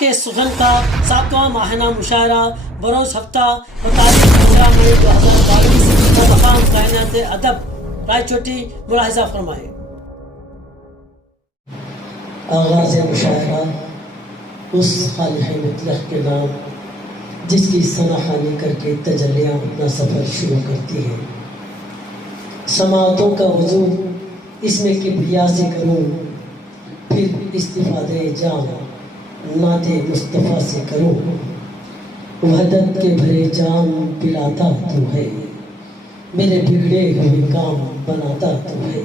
باغ سخن کا 7واں ماہانہ مشاعرہ بروز ہفتہ تاریخ 15 مئی 2022 کا مقام کائنات ادب رائے چوٹی ملاحظہ فرمائے۔ آغاز مشاعرہ اس خالق مطلق کے نام جس کی ثنا خوانی کر کے تجلیاں اپنا سفر شروع کرتی ہیں۔ سماعتوں کا وجود اس میں کبریا سے کروں، پھر استفادے جان نعت مصطفیٰ سے کروں۔ وحدت کے بھرے جام پلاتا تو ہے، میرے بگڑے ہوئے کام بناتا تو ہے۔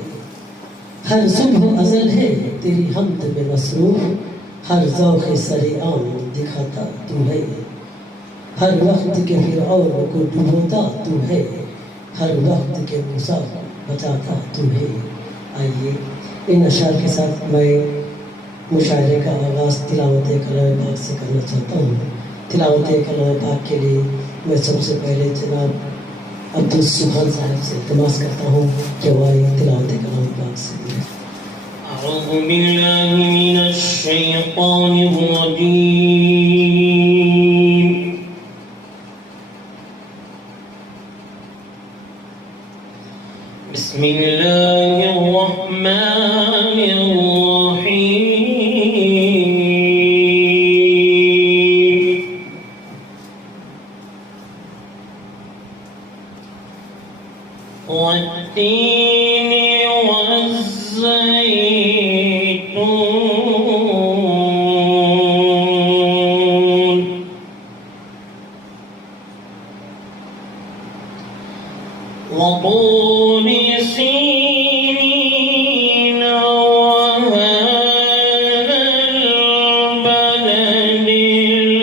ہر صبح ازل ہے تیری حمد میں مصروف، ہر ذوق سر عام دکھاتا تو ہے۔ ہر وقت کے فرعون کو ڈبوتا تو ہے، ہر وقت کے موسیٰ بچاتا تو ہے۔ آئیے ان اشعار کے ساتھ میں مشاعرے کا آغاز تلاوت کلام پاک سے کرنا چاہتا ہوں۔ تلاوت کلام پاک کے لیے میں سب سے پہلے جناب عبدالسبحان صاحب سے التماس کرتا ہوں کہ وہ آئے تلاوت کلام پاک سے۔ اعوذ باللہ من الشیطان الرجیم، بسم اللہ الرحمن الرحیم۔ والتین والزیتون وطور سینین وهذا البلد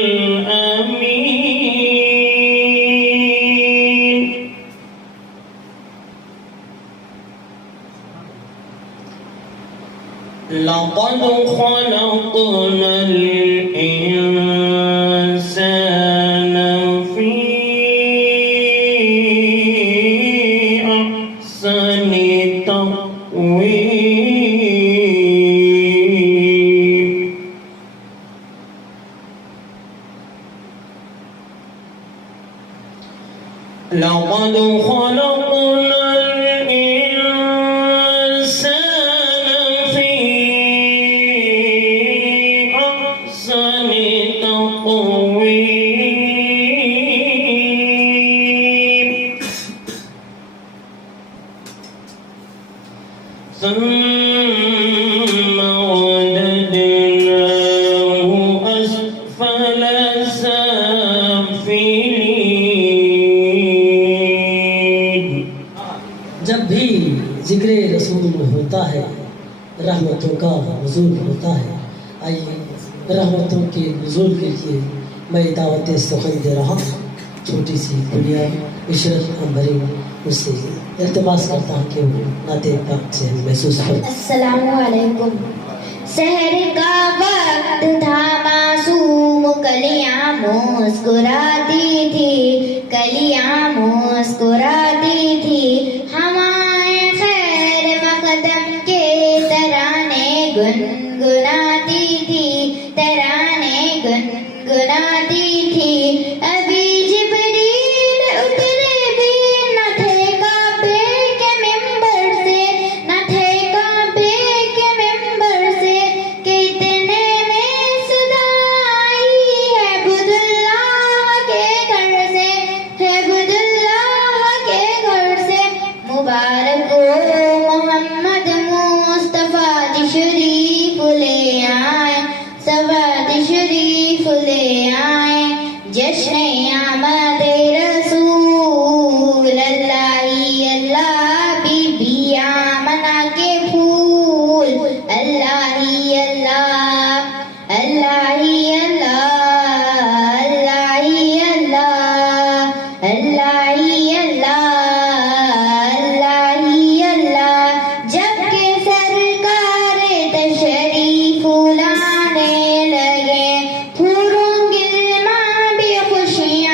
الأمین۔ لقد خلقنا الإنسان في أحسن تقويم۔ لقد خلقنا الإنسان في أحسن تقويم، ثم رددناه أسفل سافلين۔ جب بھی ذکر رسول ہوتا ہے رحمتوں کا نزول ہوتا ہے۔ آئیے رحمتوں کے نزول کے لیے میں دعوت سخن دے رہا ہوں۔ چھوٹی سی گڑیا عشرت امبری اس سے التماس کرتا ہوں کہ وہ نعت پاک سے محسوس ہو۔ السلام علیکم۔ سحر کا وقت تھا، معصوم کلیاں مسکراتی تھی، کلیاں مسکراتی تھی۔ ہمارے خیر مقدم کے ترانے گنگناتی تھی، ترانے گنگناتی تھی۔ ابھی جبریل اترے بھی نہ تھے کعبے کے ممبر سے، نہ تھے کعبے کے ممبر سے، کہ اتنے میں صدا آئی ہے عبداللہ کے گھر سے، ہے عبداللہ کے گھر سے۔ مبارک ہو محمد مصطفیٰ تشریف لے آئے، سواد تشریف لے آئے۔ جشن آمد رسول اللہ ہی اللہ، بی بی آمنہ کے پھول اللہ ہی اللہ، اللہ ہی اللہ، اللہ ہی اللہ، اللہ ہی اللہ، اللہ ہی اللہ۔ جب کہ سرکار تشریف لانے لگے، پھولوں گلما بھی خوشیاں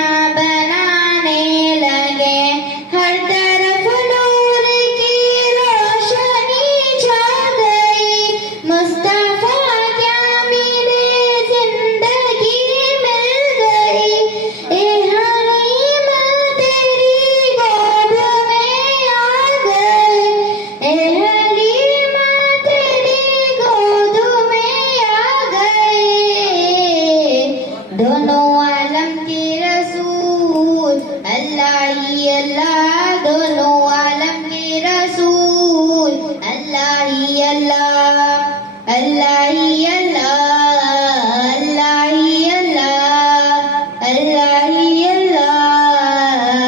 دونوں عالم کے رسول اللہ ہی اللہ دونوں عالم کے رسول اللہ ہی اللہ اللہ ہی اللہ اللہ ہی اللہ اللہ ہی اللہ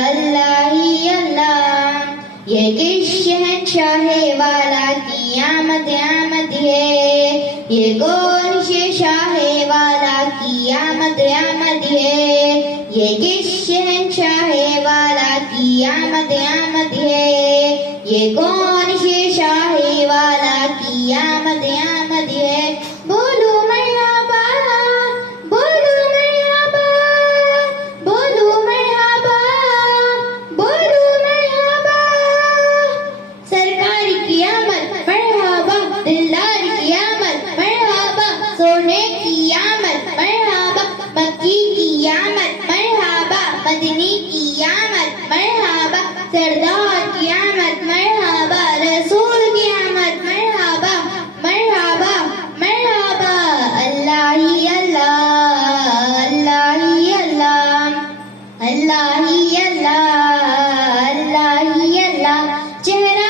اللہ ہی اللہ یہ کس شہنشاہ والا کی آمد آمد ہے یہ کون سے شاہ والا کی آمد آمد ہے یہ کس شہنشاہ والا کی آمد آمد ہے یہ کون سے شاہ والا کی آمد آمد ہے بولو مرحبا بولو مرحبا بولو مرحبا بولو مرحبا سرکار کی آمد مرحبا دلدار کی آمد مرحبا سونے کی آمد مرحبا مکی کی آمد مرحبا مدنی کی آمد مرحبا سردار کی آمد مرحبا رسول کی آمد مرحبا مرحبا مرحبا اللہ ہی اللہ اللہ ہی اللہ اللہ ہی اللہ اللہ ہی اللہ چہرہ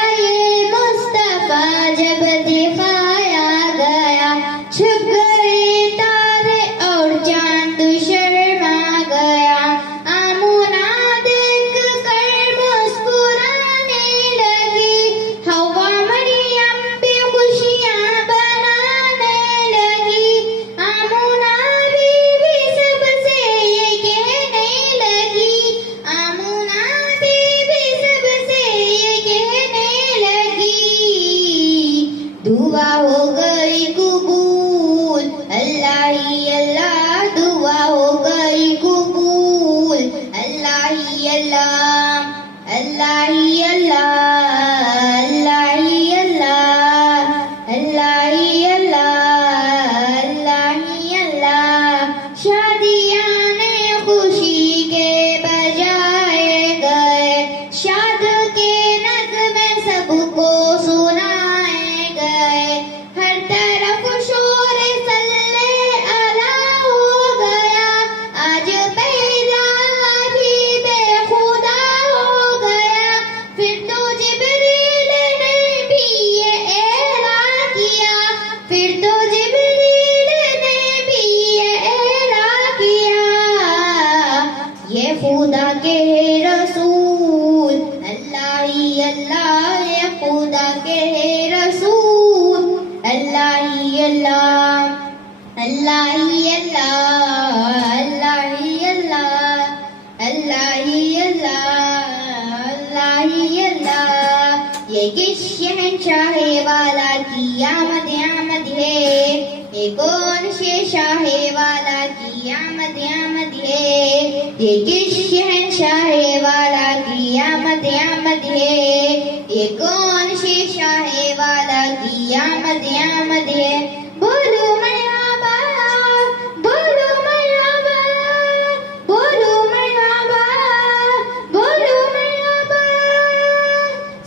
مصطفیٰ جب دکھایا گیا چھپ گئے تارے اور چاند شرما گیا آمونہ دیکھ کر مسکرانے لگی ہوا مریم بھی خوشیاں بنانے لگی آمونہ بیوی سب سے یہ کہنے لگی آمونہ بیوی سب سے یہ کہنے لگی دعا ہو گئی قبول اللہ ہی اللہ دعا ہو گئی قبول اللہ ہی اللہ اللہ ہی اللہ اللہ ہی اللہ اللہ ہی اللہ اللہ ہی اللہ شادیاں نے خوشی کے بجائے گئے شاد کے نغمے سب کو سنائے گئے ہر طرف شور صلی اللہ ہو گیا آج پیدا بھی بے خدا ہو گیا پھر تو جبریل نے بھی یہ اعلان کیا پھر تو جبریل نے بھی یہ اعلان کیا یہ خدا کے رسول اللہ ہی اللہ یہ خدا کے رسول اللہ ہی اللہ اللہ ہی اللہ اللہ ہی اللہ اللہ ہی اللہ اللہ ہی اللہ یہ کس شہنشاہ والا کی آمد آمد ہے یہ کون سے شاہ والا کی آمد آمد ہے یہ کس شہنشاہ والا کی آمد آمد ہے یہ کون سے شاہ والا کی آمد آمد ہے بولو مرحبا بولو مرحبا بولو مرحبا بولو مرحبا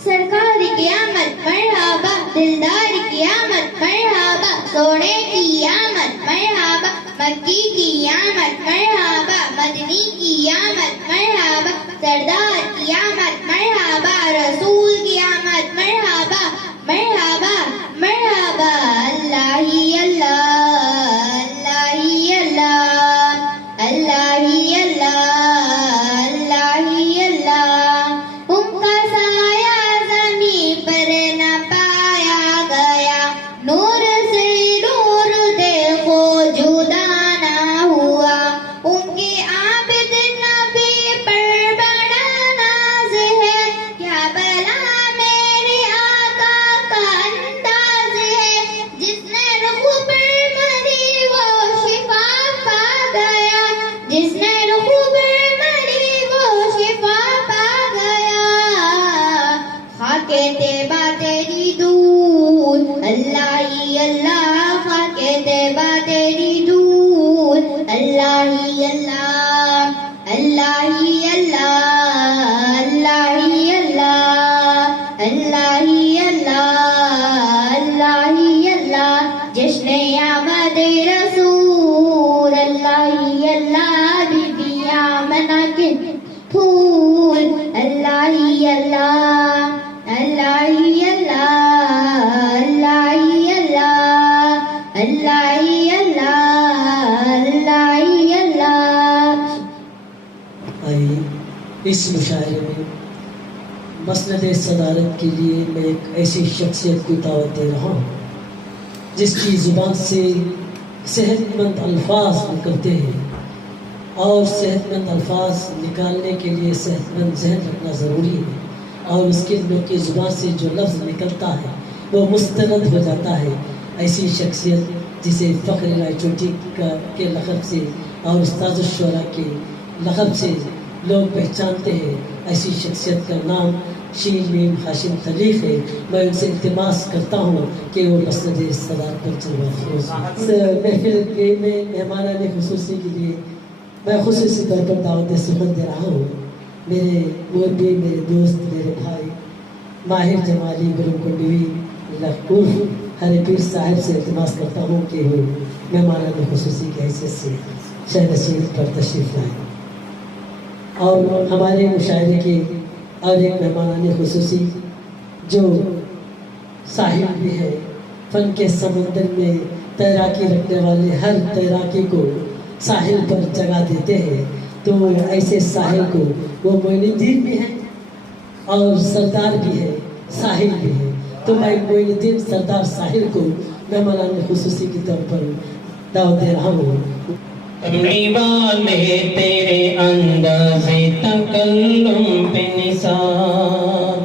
سرکار کی آمد مرحبا دلدار کی آمد مرحبا سونے کی آمد مرحبا مکی کی آمد مرحبا مدنی کی آمد مرحبا سردار کی آمد مرحبا رسول کی آمد مرحبا مرحبا مرحبا اللہ ہی اللہ اللہ ہی اللہ اللہ ہی اللہ اللہ ہی اللہ ان کا سایہ زمین پر نہ پایا گیا نور سے نور دیکھو جدا نہ ہوا ان کے عابد نبی پر بڑا ناز ہے کیا بلا میرے آقا کا انداز ہے اللہ اللہ ہی اللہ اللہ ہی اللہ اللہ ہی اللہ اللہ ہی اللہ. آئیے اس مشاعرے میں مسند صدارت کے لیے میں ایک ایسی شخصیت کو دعوت دے رہا ہوں جس کی زبان سے صحت مند الفاظ نکلتے ہیں، اور صحت مند الفاظ نکالنے کے لیے صحت مند ذہن رکھنا ضروری ہے، اور اس کے لوگ کی زبان سے جو لفظ نکلتا ہے وہ مستند ہو جاتا ہے. ایسی شخصیت جسے فخر رائے چوٹی کے لقب سے اور استاد الشعراء کے لقب سے لوگ پہچانتے ہیں، ایسی شخصیت کا نام شین میم ہاشم تلیف ہے. میں ان سے التماس کرتا ہوں کہ وہ مسند صدارت پر جلوہ افروز محفل کے میں مہمانان خصوصی کے لیے میں خصوصی طور پر دعوت سخن دے رہا ہوں. میرے مربی، میرے دوست، میرے بھائی ماہر جمالی برم کنڈوی عرف ہر پیر صاحب سے التماس کرتا ہوں کہ وہ مہمانان خصوصی کی حیثیت سے شہ نشین پر تشریف لائیں. اور ہمارے مشاعرے کے اور ایک مہمانان خصوصی جو صاحب بھی ہے، فن کے سمندر میں تیراکی رکھنے والے ہر تیراکی کو ساحل پر جگہ دیتے ہیں، تو ایسے ساحل کو وہ معین الدین بھی ہیں اور سردار بھی ہے، ساحل بھی ہے. تو میں معین الدین سردار ساحل کو مہمانان خصوصی کی طور پر دعوت دے رہا ہوں. کملی والے تیرے انداز تکلم پہ نثار،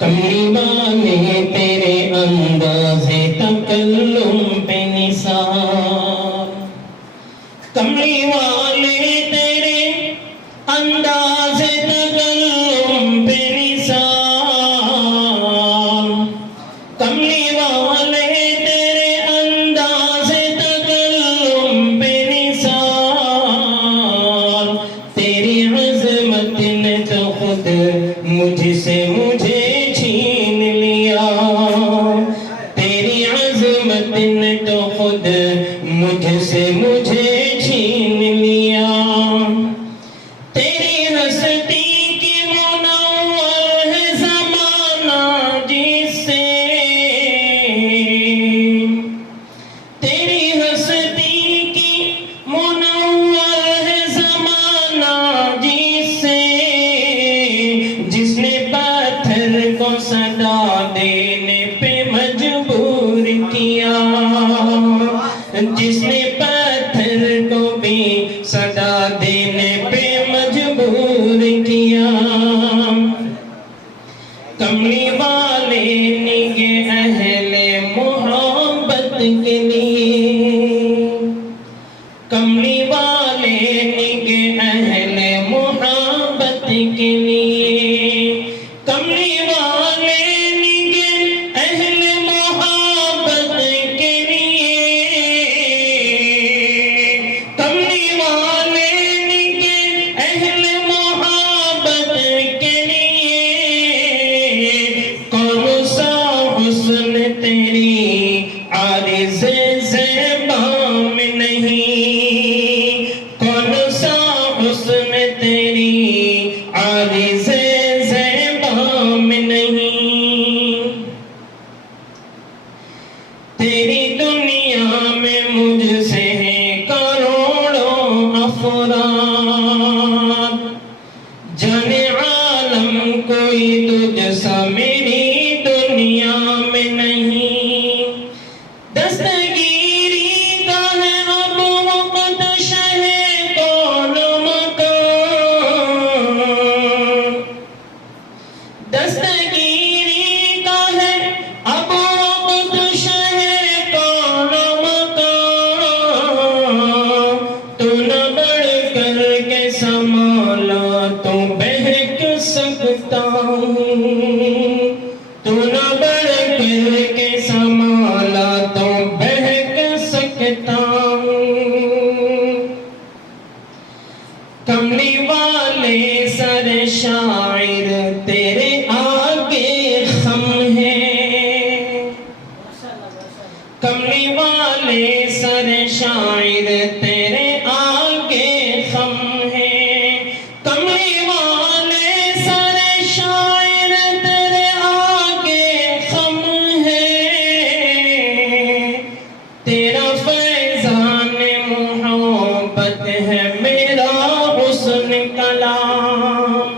کملی والے تیرے انداز تکلم پہ نثار، کملی والے تیرے انداز تکلم پہ نثار، کملی والے تیرے انداز تکلم پہ نثار، تیری عظمت نے تو خود مجھ سے مجھے چھین لیا، تیری عظمت نے تو خود مجھ سے مجھے چھین لیا، تیری ہستی کی منور ہے زمانہ جس سے، تیری ہستی کی منور ہے زمانہ جس سے، جس نے پتھر کو صدا دینے پہ مجبور کیا، جس نے پتھر کو بھی صدا دینے پہ مجبور کیا، کملی والے نگہ اہل محبت کے لیے، کملی والے نگہ اہل محبت کے لیے، کملی والے نگہ اہل محبت کے لیے، کملی والے نگہ اہل محبت کے لیے، کون سا حسن تیری عارض زیباں میں نہیں، کون سا حسن تیری عارض زیباں میں نہیں، تیری دنیا میں مجھ سے ہیں کروڑوں افراد، جانے عالم کوئی تجھ سا میری دنیا میں نہیں، دستگیری کا ہے اب وقت شہ کون مکان، دستگیری کا ہے اب وقت شہ کون مکان، تو نہ بڑھ کر کے سنبھالا تو بہک سکتا ہوں، تو نہ بڑھ کر کے سنبھالا تو بہک سکتا ہوں، کملی والے سر شاعر تیرے آگے خم ہے، کملی والے سر شاعر تیرے آگے خم ہے، کملی والے تیرا فیضان محبت ہے میرا حسن کلام،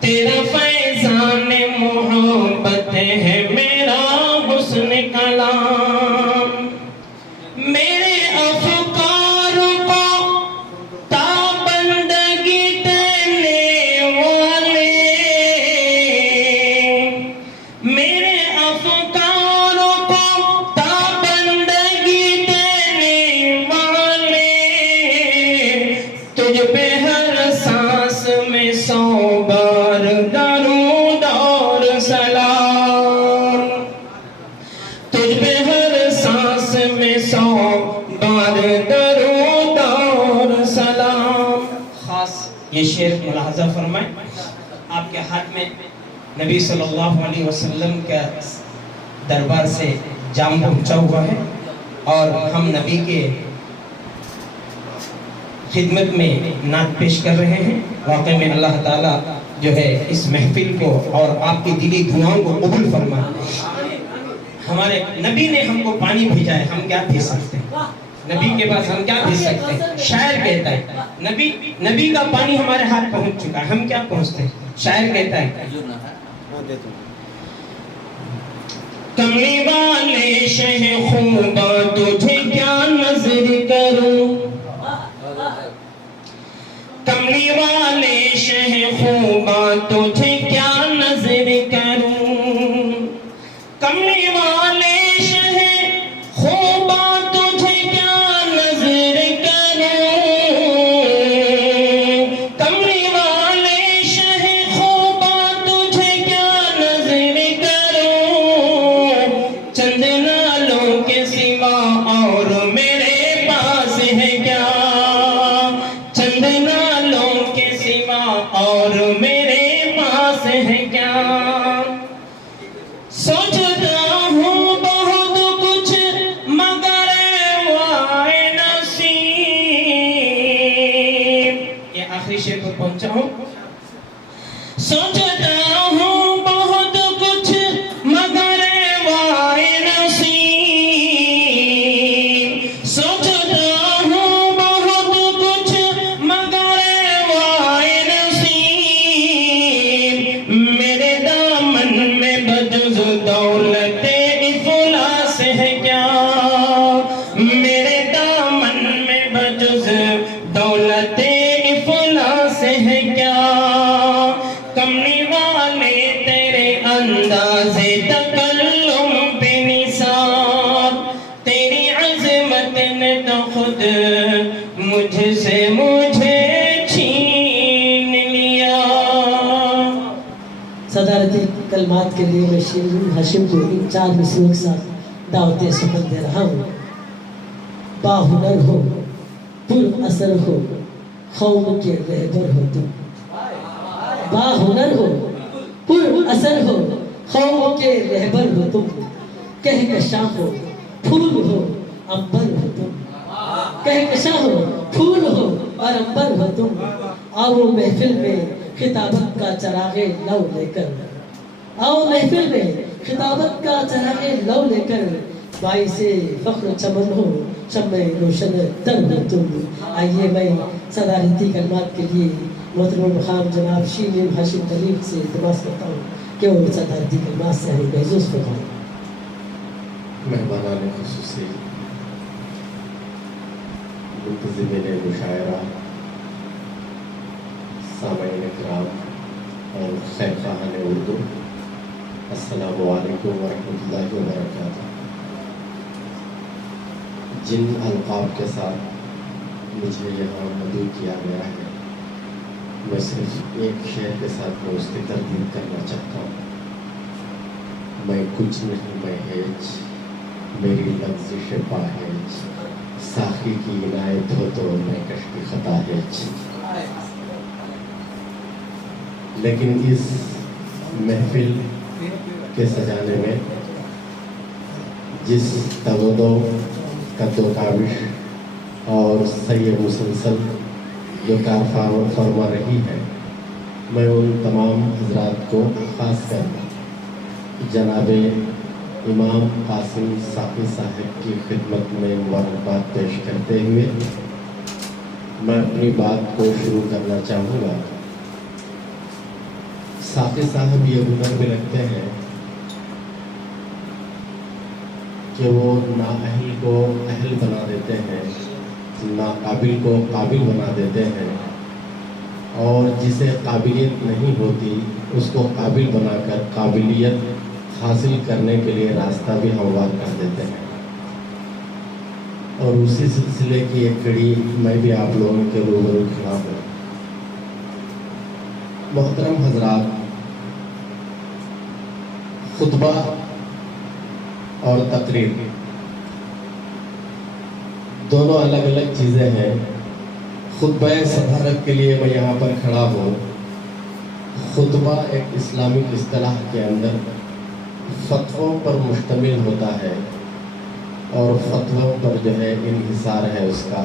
تیرا فیضان محبت ہے میرا حسن کلام، میرے افکار کو تابندگی دینے والے، میرے افکار کو تابندگی دینے والے، تجھ پہ ہر سانس میں 100 بار درود اور سلام، تجھ پہ ہر سانس میں 100 بار درود اور سلام۔ خاص یہ شعر ملاحظہ فرمائیں، آپ کے ہاتھ میں نبی صلی اللہ علیہ وسلم کا دربار سے جام پہنچا ہوا ہے، اور ہم نبی کے خدمت میں نعت پیش کر رہے ہیں۔ واقعی میں اللہ تعالیٰ جو ہے اس محفل کو اور آپ کی دلی دعاؤں کو قبول فرمائے۔ ہمارے نبی نے ہم کو پانی بھیجا ہے، ہم کیا بھیج سکتے ہیں؟ نبی کے پاس ہم کیا بھیج سکتے ہیں؟ شاعر کہتا ہے نبی کا پانی ہمارے ہاتھ پہنچ چکا ہے، ہم کیا پہنچتے ہیں؟ شاعر کہتا ہے کملی والے شہ خوبا تجھے کیا نظر کروں، کملی والے شہ خوبا تجھے کیا نظر کروں، کملی والے شہ خوبا تجھے کیا نظر کروں، کملی والے شہ خوبا تجھے کیا نظر کروں، چند نالوں کے سوا اور میرے پاس ہے کیا، چند نالوں کے سوا اور میرے پاس ہے کیا، سوچتا ہوں بہت کچھ مگر وائے نصیب، یہ آخری شعر پر پہنچا ہوں، سوچتا ہوں بہت کچھ مگر وائے نصیب، سوچتا ہوں بہت کچھ مگر وائے نصیب، میرے دامن میں بجز دولت افلاس ہے کیا، میرے دامن میں بجز دولت افلاس ہے کیا، کملی والے تیرے انداز تکلم بے نثار، تیری عظمت نے تو خود مجھ سے مجھے چھین لیا۔ صدارتی کلمات کے لیے میں شیرین ہاشم کو ان 4 مصروں کے ساتھ دعوت سخن دے رہا ہوں۔ باہنر ہو، پر اثر ہو، قوم کے رہبر ہو تم، باہنر ہو، پر اثر ہو، قوم کے رہبر ہو تم، کہکشاں ہو، پھول ہو، عنبر ہو تم، کہکشاں ہو، پھول ہو اور عنبر ہو تم، آؤ محفل میں خطابت کا چراغ لو لے کر، آؤ محفل میں خطابت کا چراغ لو لے کر، باعث فخر چمن ہو، شمع روشن تر ہو تم۔ آئیے میں صدارتی کلمات کے لیے محترم المقام جناب شیرین ہاشم خلیل سے التماس کرتا ہوں کہ وہ صدارتی کلمات سے ہمیں محظوظ فرمائیں۔ مہمانان خصوصی، منتظمین مشاعرہ، سامعین کرام اور خیر خواہان اردو، السلام علیکم ورحمۃ اللہ وبرکاتہ۔ جن القاب کے ساتھ مجھے یہاں مدعو کیا گیا ہے، میں صرف ایک شعر کے ساتھ میں اس کی تردید کرنا چاہتا ہوں۔ میں کچھ نہیں محیج، میری لفظش پاہیج، ساقی کی عنایت ہو تو میں کشتی خطا ہیج۔ لیکن اس محفل کے سجانے میں جس تودو قد و کاوش اور سیر مسلسل جو کار فرما رہی ہے، میں ان تمام حضرات کو خاص کر جناب امام قاسم ساقی صاحب کی خدمت میں مبارکباد پیش کرتے ہوئے میں اپنی بات کو شروع کرنا چاہوں گا۔ ساقی صاحب یہ ہنر بھی رکھتے ہیں کہ وہ نااہل کو اہل بنا دیتے ہیں، ناقابل کو قابل بنا دیتے ہیں، اور جسے قابلیت نہیں ہوتی اس کو قابل بنا کر قابلیت حاصل کرنے کے لیے راستہ بھی ہموار کر دیتے ہیں۔ اور اسی سلسلے کی ایک کڑی میں بھی آپ لوگوں کے روبرو کھڑا ہوں۔ محترم حضرات، خطبہ اور تقریر دونوں الگ الگ چیزیں ہیں۔ خطبہ صدارت کے لیے میں یہاں پر کھڑا ہوں۔ خطبہ ایک اسلامک اصطلاح کے اندر فتووں پر مشتمل ہوتا ہے، اور فتووں پر جو ہے انحصار ہے اس کا،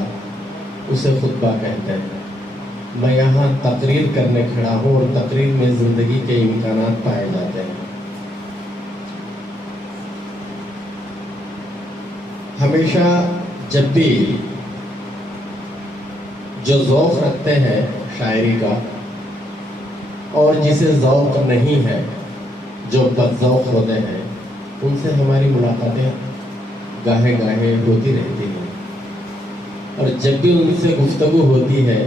اسے خطبہ کہتے ہیں۔ میں یہاں تقریر کرنے کھڑا ہوں، اور تقریر میں زندگی کے امکانات پائے جاتے ہیں۔ ہمیشہ جب بھی جو ذوق رکھتے ہیں شاعری کا، اور جسے ذوق نہیں ہے، جو بدذوق ہوتے ہیں، ان سے ہماری ملاقاتیں گاہے گاہے ہوتی رہتی ہیں، اور جب بھی ان سے گفتگو ہوتی ہے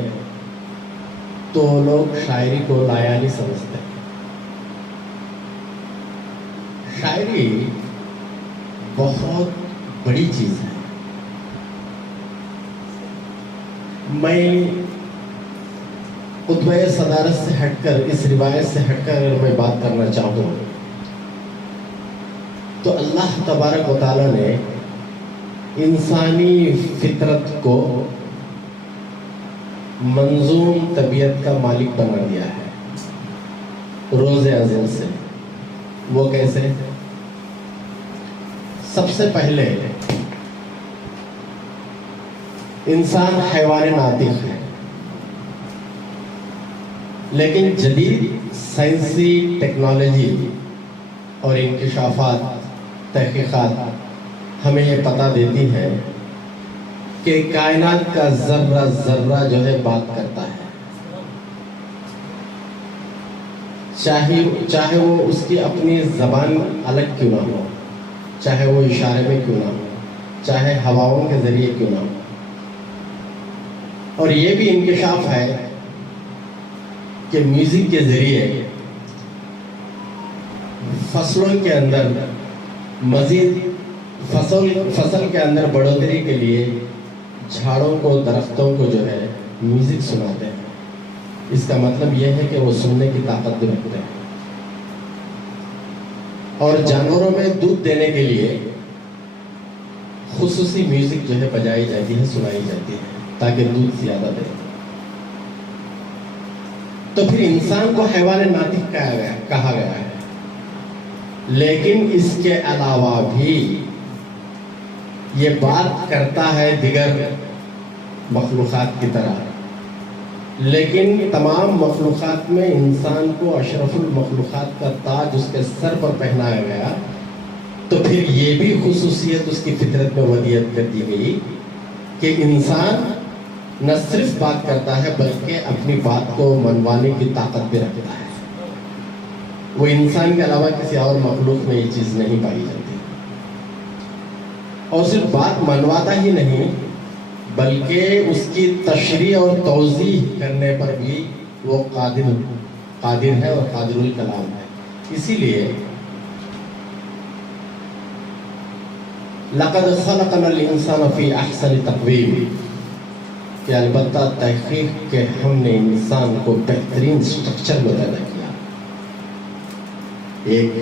تو لوگ شاعری کو لایانی سمجھتے ہیں۔ شاعری بہت بڑی چیز ہے۔ میں خطبہ صدارت سے ہٹ کر، اس روایت سے ہٹ کر اگر میں بات کرنا چاہوں تو اللہ تبارک و تعالیٰ نے انسانی فطرت کو منظوم طبیعت کا مالک بنا دیا ہے روز ازل سے۔ وہ کیسے؟ سب سے پہلے انسان حیوان ناطق ہے، لیکن جدید سائنسی ٹیکنالوجی اور انکشافات، تحقیقات ہمیں یہ پتہ دیتی ہے کہ کائنات کا ذرہ ذرہ جو ہے بات کرتا ہے، چاہے وہ اس کی اپنی زبان الگ کیوں نہ ہو، چاہے وہ اشارے میں کیوں نہ ہو، چاہے ہواؤں کے ذریعے کیوں نہ ہو۔ اور یہ بھی انکشاف ہے کہ میوزک کے ذریعے فصلوں کے اندر مزید فصل کے اندر بڑھوتری کے لیے جھاڑوں کو، درختوں کو جو ہے میوزک سناتے ہیں۔ اس کا مطلب یہ ہے کہ وہ سننے کی طاقت بھی رکھتے ہیں۔ اور جانوروں میں دودھ دینے کے لیے خصوصی میوزک جو ہے بجائی جاتی ہے، سنائی جاتی ہے، تاکہ دودھ زیادہ دے۔ تو پھر انسان کو حیوان ناطق کہا گیا ہے، لیکن اس کے علاوہ بھی یہ بات کرتا ہے دیگر مخلوقات کی طرح، لیکن تمام مخلوقات میں انسان کو اشرف المخلوقات کا تاج اس کے سر پر پہنایا گیا۔ تو پھر یہ بھی خصوصیت اس کی فطرت میں ودیعت کر دی گئی کہ انسان نہ صرف بات کرتا ہے بلکہ اپنی بات کو منوانے کی طاقت بھی رکھتا ہے۔ وہ انسان کے علاوہ کسی اور مخلوق میں یہ چیز نہیں پائی جاتی۔ اور صرف بات منواتا ہی نہیں بلکہ اس کی تشریح اور توضیح کرنے پر بھی وہ قادر ہے اور قادر الکلام ہے۔ اسی لیے لقد خلقنا الانسان فی احسن تقویم، کہ البتہ تحقیق کہ ہم نے انسان کو بہترین سٹرکچر میں پیدا کیا۔ ایک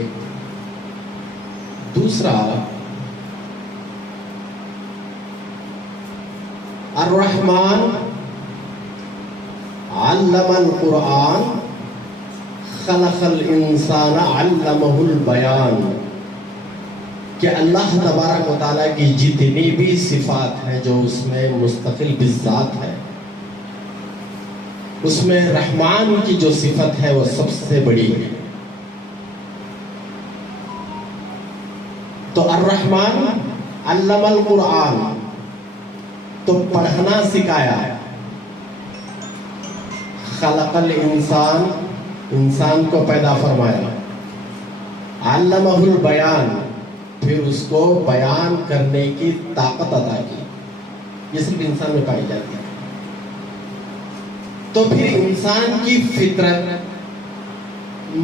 دوسرا، الرحمن علم القرآن خلق الانسان علمہ البیان، کہ اللہ تبارک و تعالیٰ کی جتنی بھی صفات ہیں جو اس میں مستقل بالذات ہے، اس میں رحمان کی جو صفت ہے وہ سب سے بڑی ہے۔ تو الرحمن علم القرآن، تو پڑھنا سکھایا. خلق الانسان، انسان کو پیدا فرمایا. علمہ البیان، پھر اس کو بیان کرنے کی طاقت عطا کی. یہ صرف انسان میں پائی جاتی ہے. تو پھر انسان کی فطرت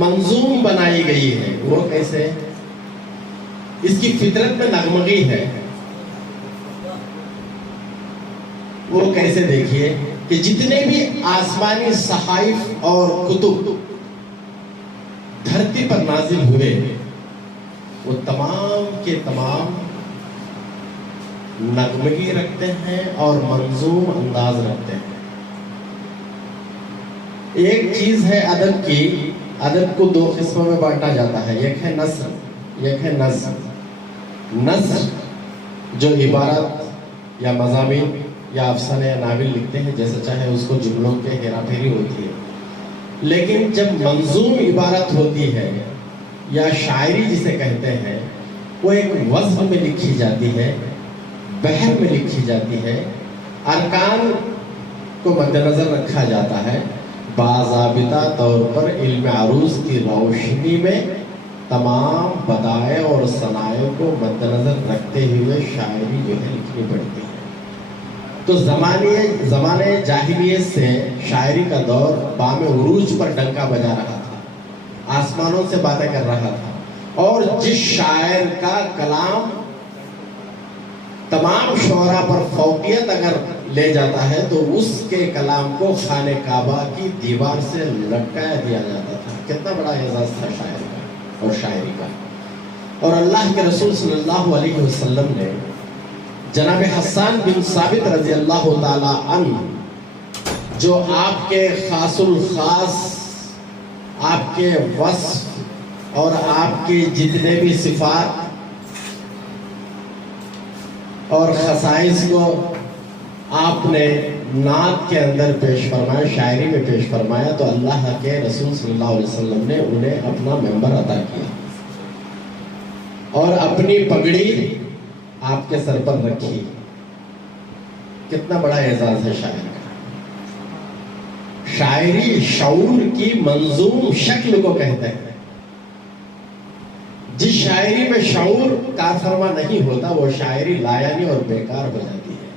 منظوم بنائی گئی ہے. وہ کیسے؟ اس کی فطرت میں نغمگی ہے. وہ کیسے؟ دیکھیے کہ جتنے بھی آسمانی صحائف اور کتب دھرتی پر نازل ہوئے وہ تمام کے تمام نغمگی رکھتے ہیں اور منظوم انداز رکھتے ہیں. ایک چیز ہے ادب کی. ادب کو دو قسموں میں بانٹا جاتا ہے. ایک ہے نثر، ایک ہے نظم. نثر جو عبارت یا مضامین یا افسانے یا ناول لکھتے ہیں، جیسے چاہے اس کو جملوں کے ہیرا پھیری ہوتی ہے. لیکن جب منظوم عبارت ہوتی ہے یا شاعری جسے کہتے ہیں، وہ ایک وزن میں لکھی جاتی ہے، بحر میں لکھی جاتی ہے، ارکان کو مد نظر رکھا جاتا ہے، باضابطہ طور پر علم عروض کی روشنی میں تمام بدائع اور صنائع کو مد نظر رکھتے ہوئے شاعری جو ہے لکھنی پڑتی ہے. تو زمانے جاہلیت سے شاعری کا دور بام عروج پر ڈنکا بجا رہا تھا، آسمانوں سے باتیں کر رہا تھا. اور جس شاعر کا کلام تمام شعراء پر فوقیت اگر لے جاتا ہے تو اس کے کلام کو خانہ کعبہ کی دیوار سے لٹکایا دیا جاتا تھا. کتنا بڑا اعزاز تھا شاعر کا اور شاعری کا. اور اللہ کے رسول صلی اللہ علیہ وسلم نے جناب حسان بن ثابت رضی اللہ تعالی عنہ، جو آپ کے خاص الخاص، آپ کے وصف اور آپ کے جتنے بھی صفات اور خصائص کو آپ نے نعت کے اندر پیش فرمایا، شاعری میں پیش فرمایا، تو اللہ کے رسول صلی اللہ علیہ وسلم نے انہیں اپنا ممبر عطا کیا اور اپنی پگڑی آپ کے سر پر رکھی. کتنا بڑا اعزاز ہے شاعر کا. شاعری شعور کی منظوم شکل کو کہتے ہیں. جس شاعری میں شعور کارفرما نہیں ہوتا وہ شاعری لایانی اور بیکار ہو جاتی ہے.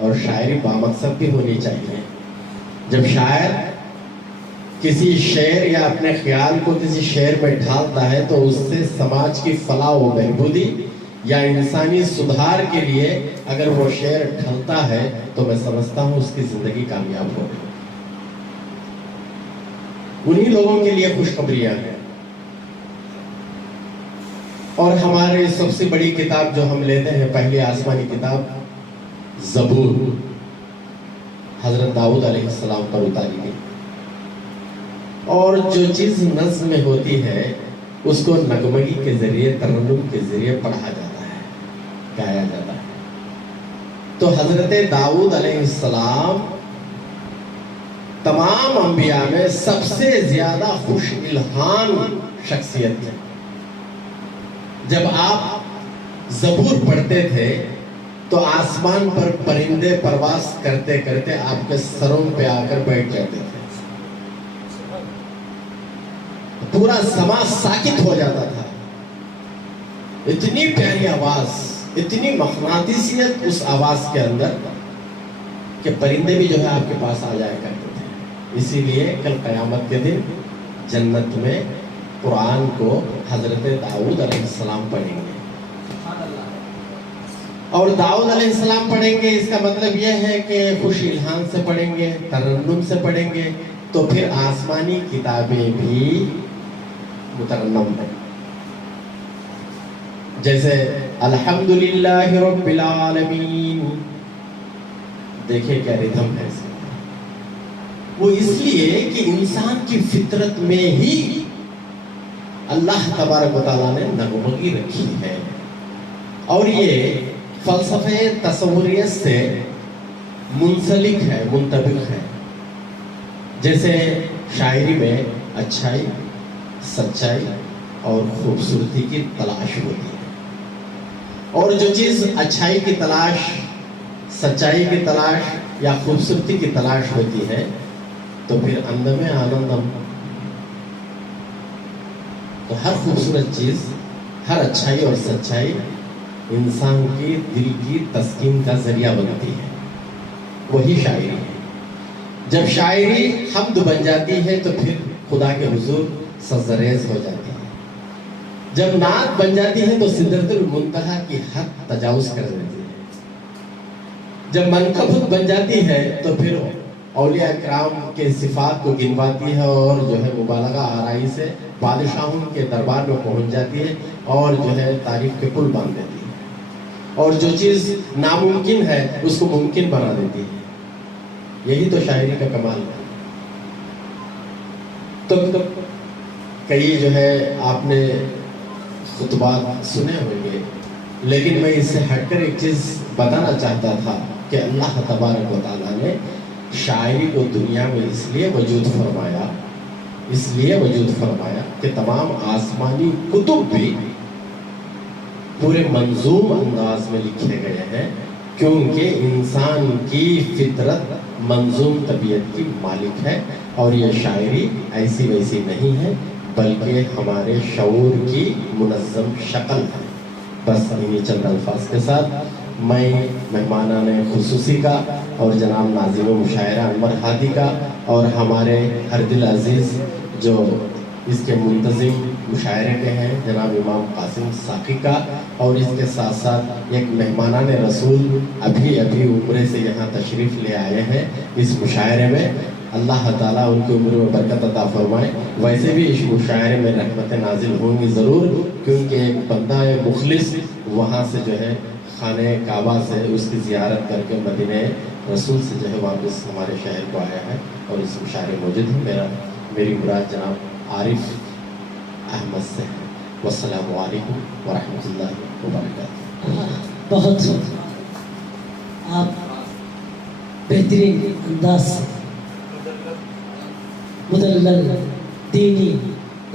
اور شاعری بامقصد بھی ہونی چاہیے. جب شاعر کسی شعر یا اپنے خیال کو کسی شعر میں ڈھالتا ہے تو اس سے سماج کی فلاح و بہبودی یا انسانی سدھار کے لیے اگر وہ شعر ڈھلتا ہے تو میں سمجھتا ہوں اس کی زندگی کامیاب ہو گئی. انہی لوگوں کے لیے خوشخبریاں ہیں. اور ہمارے سب سے بڑی کتاب جو ہم لیتے ہیں، پہلی آسمانی کتاب زبور، حضرت داؤد علیہ السلام پر اتاری گئی. اور جو چیز نظم میں ہوتی ہے اس کو نغمگی کے ذریعے، ترنم کے ذریعے پڑھا جاتا ہے، گایا جاتا ہے. تو حضرت داؤد علیہ السلام تمام انبیاء میں سب سے زیادہ خوش الہام شخصیت تھے. جب آپ زبور پڑھتے تھے تو آسمان پر پرندے پرواز کرتے کرتے آپ کے سروں پہ آ کر بیٹھ جاتے تھے. پورا سما ساکت ہو جاتا تھا. اتنی پیاری آواز، اتنی مقناطیسیت اس آواز کے اندر کہ پرندے بھی جو ہے آپ کے پاس آ جایا کرتے تھے. اسی لیے کل قیامت کے دن جنت میں قرآن کو حضرت داؤد علیہ السلام پڑھیں گے. اور داؤد علیہ السلام پڑھیں گے، اس کا مطلب یہ ہے کہ خوش الہام سے پڑھیں گے، ترنم سے پڑھیں گے. تو پھر آسمانی کتابیں بھی مترنم ہیں. جیسے الحمدللہ رب العالمین، دیکھیں کیا ردھم ہے اس میں. وہ اس لیے کہ انسان کی فطرت میں ہی اللہ تبارک و تعالیٰ نے نغمگی رکھی ہے. اور یہ فلسفہ تصوریت سے منسلک ہے، منطبق ہے. جیسے شاعری میں اچھائی، سچائی اور خوبصورتی کی تلاش ہوتی ہے. اور جو چیز اچھائی کی تلاش، سچائی کی تلاش یا خوبصورتی کی تلاش ہوتی ہے تو پھر اندم آنندم، تو ہر خوبصورت چیز، ہر اچھائی اور سچائی انسان کی دل کی تسکین کا ذریعہ بنتی ہے، وہی شاعری ہے۔ جب شاعری حمد بن جاتی ہے تو پھر خدا کے حضور سرزریز ہو جاتی ہے، جب نعت بن جاتی ہے تو سدرۃ المنتہا کی حد تجاوز کر دیتی ہے، جب منقبت بن جاتی ہے تو پھر اولیاء کرام کے صفات کو گنواتی ہے اور جو ہے مبالغہ آرائی سے بادشاہوں کے دربار میں پہنچ جاتی ہے اور جو ہے تعریف کے پل باندھ دیتی ہے، اور جو چیز ناممکن ہے اس کو ممکن بنا دیتی ہے۔ یہی تو شاعری کا کمال ہے۔ تو کئی جو ہے آپ نے خطبات سنے ہوں گے، لیکن میں اس سے ہٹ کر ایک چیز بتانا چاہتا تھا کہ اللہ تبارک و تعالیٰ نے شاعری کو دنیا میں اس لیے وجود فرمایا کہ تمام آسمانی کتب بھی پورے منظوم انداز میں لکھے گئے ہیں، کیونکہ انسان کی فطرت منظوم طبیعت کی مالک ہے، اور یہ شاعری ایسی ویسی نہیں ہے بلکہ ہمارے شعور کی منظم شکل ہے۔ بس انہی چند الفاظ کے ساتھ میں مہمانان خصوصی کا اور جناب ناظم مشاعرہ انور ہادی کا اور ہمارے ہر دل عزیز جو اس کے منتظم مشاعرے کے ہیں جناب امام قاسم ساقی کا، اور اس کے ساتھ ساتھ ایک مہمانان رسول ابھی عمرے سے یہاں تشریف لے آئے ہیں اس مشاعرے میں، اللہ تعالیٰ ان کی عمر میں برکت عطا فرمائے۔ ویسے بھی اس مشاعرے میں رحمت نازل ہوں گی ضرور، کیونکہ ایک بندہ مخلص وہاں سے جو ہے خانہ کعبہ سے اس کی زیارت کر کے مدینہ رسول سے جو ہے واپس ہمارے شہر کو آیا ہے اور اس مشاعرے موجود ہے۔ میری مراد جناب عارف احمد سے ہے۔ والسلام علیکم ورحمۃ اللہ وبرکاتہ۔ بہت آپ بہترین انداز سے مدلل، دینی،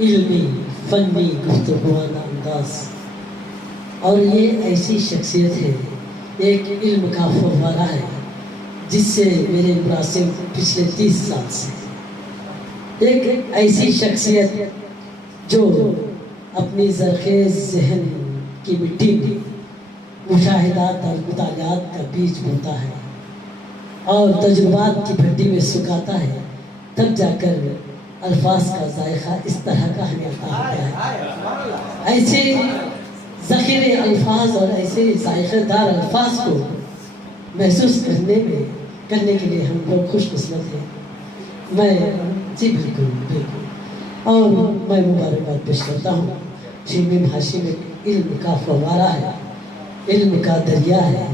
علمی، فنی گفتگوانہ انداز، اور یہ ایسی شخصیت ہے، ایک علم کا فوارہ ہے جس سے میرے مراسم پچھلے 30 سال سے، ایک ایسی شخصیت جو اپنی زرخیز ذہن کی مٹی میں مشاہدات اور مطالعات کا بیج بوتا ہے اور تجربات کی بھٹی میں سکھاتا ہے، تب جا کر الفاظ کا ذائقہ اس طرح کا ہمیں عطا ہوتا ہے۔ ایسے ذخیرے الفاظ اور ایسے ذائقہ دار الفاظ کو محسوس کرنے کے لیے ہم لوگ خوش قسمت ہیں۔ میں جی بالکل اور میں مبارکباد پیش کرتا ہوں۔ شیمیم ہاشم ایک علم کا فوارہ ہے، علم کا دریا ہے،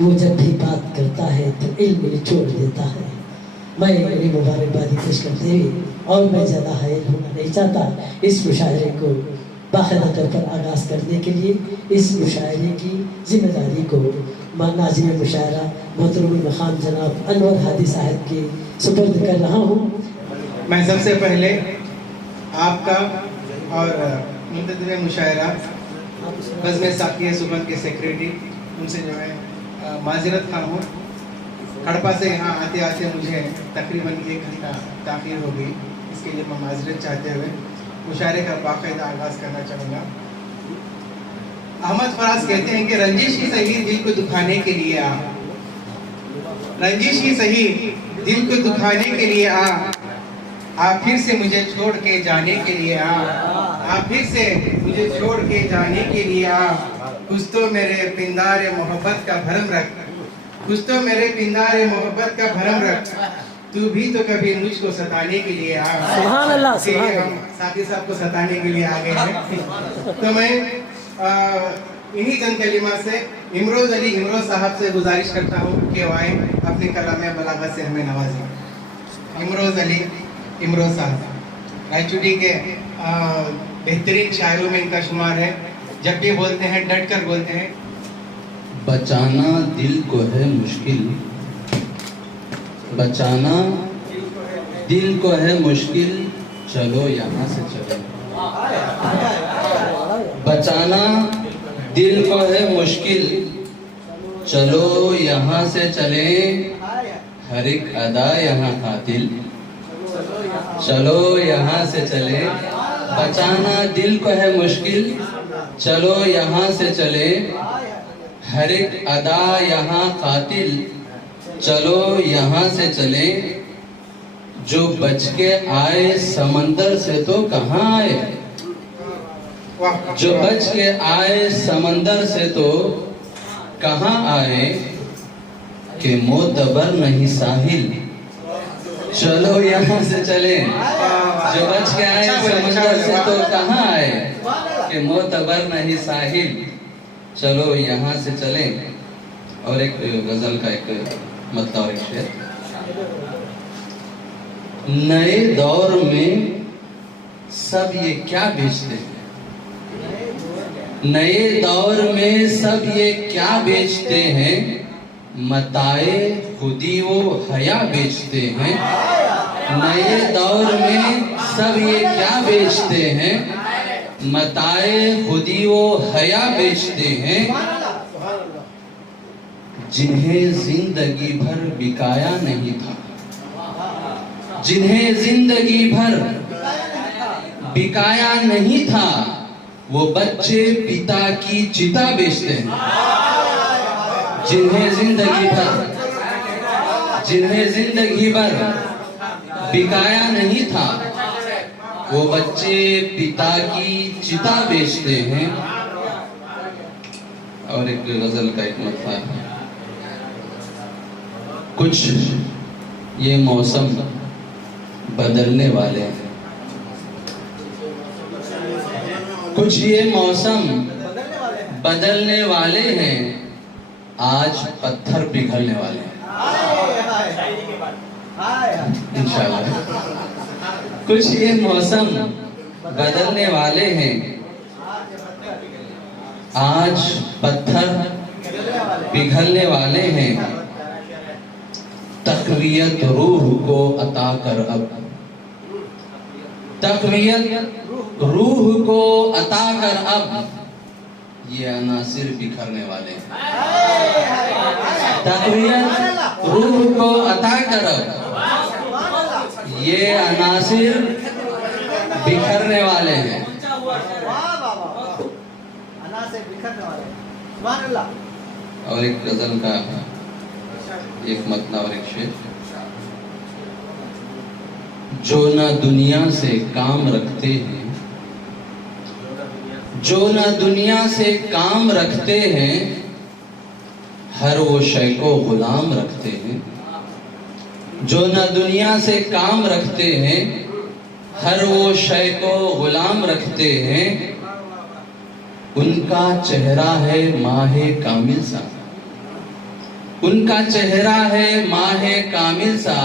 وہ جب بھی بات کرتا ہے تو علم نچوڑ دیتا ہے۔ میں میری مبارکبادی پیش کرتے ہوئے اور میں زیادہ حائل ہونا نہیں چاہتا، اس مشاعرے کو باقاعدہ طور پر آغاز کرنے کے لیے اس مشاعرے کی ذمہ داری کو ناظم مشاعرہ محترم المقام جناب انور ہادی صاحب کے سپرد کر رہا ہوں۔ میں سب سے پہلے آپ کا اور منتظم مشاعرہ بزم ساقیہ صبح کے سیکریٹری ان سے جو ہے معذرت خواہ ہوں، کڑپا سے یہاں آتے آتے مجھے تقریباً 1 گھنٹہ تاخیر ہو گئی، اس کے لیے میں معذرت چاہتے ہوئے مشاعرے کا باقاعدہ آغاز کرنا چاہوں گا۔ احمد فراز کہتے ہیں کہ رنجش ہی صحیح دل کو دکھانے کے لیے آ، رنجش ہی صحیح دل کو دکھانے کے لیے آ پھر سے مجھے چھوڑ کے جانے کے لیے آ پھر سے مجھے چھوڑ کے جانے کے لیے آ، کچھ تو میرے پندار محبت کا بھرم رکھ، کچھ تو میرے پندار محبت کا بھرم رکھ، تو بھی تو کبھی مجھ کو ستانے کے لیے آ۔ سبحان اللہ، سبحان اللہ۔ ہم ساقی صاحب کو ستانے کے لیے آگے ہیں، تو میں انہی چند کلمات سے امروز علی امروز صاحب سے گزارش کرتا ہوں کہ وہ آئیں اپنی کلام بلاغت سے ہمیں نوازیں۔ امروز علی امروز صاحب رائے چوٹی کے بہترین شاعروں میں ان کا شمار ہے، جب بھی بولتے ہیں ڈٹ کر بولتے ہیں۔ بچانا دل کو ہے مشکل، بچانا دل کو ہے مشکل، چلو یہاں سے چلو، بچانا دل کو ہے مشکل چلو یہاں سے چلیں ہر ایک ادا یہاں قاتل چلو یہاں سے چلیں بچانا دل کو ہے مشکل چلو یہاں سے چلیں ہر ایک ادا یہاں قاتل چلو یہاں سے چلیں جو بچ کے آئے سمندر سے تو کہاں آئے جو بچ کے آئے سمندر سے تو کہاں آئے کہ معتبر نہیں ساحل چلو یہاں سے چلیں جو بچ کے آئے سمندر سے تو کہاں آئے کہ معتبر نہیں ساحل چلو یہاں سے چلیں. اور ایک غزل کا ایک مطلب اور ایک شعر. نئے دور میں سب یہ کیا بیچتے ہیں نئے دور میں سب یہ کیا بیچتے ہیں متاع خودی و حیا بیچتے ہیں نئے دور میں سب یہ کیا بیچتے ہیں متاع خودی و حیا بیچتے ہیں جنہیں زندگی بھر بکایا نہیں تھا جنہیں زندگی بھر بکایا نہیں تھا وہ بچے پتا کی چتا بیچتے ہیں جنہیں زندگی بھر بکایا نہیں تھا وہ بچے پتا کی چتا بیچتے ہیں. اور ایک غزل کا ایک مطلب ہے کچھ یہ موسم بدلنے والے ہیں کچھ یہ موسم بدلنے والے ہیں آج پتھر پگھلنے والے ہیں انشاءاللہ. کچھ یہ موسم بدلنے والے ہیں آج پتھر پگھلنے والے ہیں تقویت روح کو عطا کر اب تقویت روح کو عطا کر اب یہ عناصر بکھرنے والے ہیں تقویت روح کو عطا کر اب یہ عناصر بکھرنے والے ہیں. اور ایک غزل کا ایک مطلب اور ایک شعر. جو نہ دنیا سے کام رکھتے ہیں جو نہ دنیا سے کام رکھتے ہیں ہر وہ شے کو غلام رکھتے ہیں جو نہ دنیا سے کام رکھتے ہیں ہر وہ شے کو غلام رکھتے ہیں ان کا چہرہ ہے ماہ کامل سا ان کا چہرہ ہے ماہ کامل سا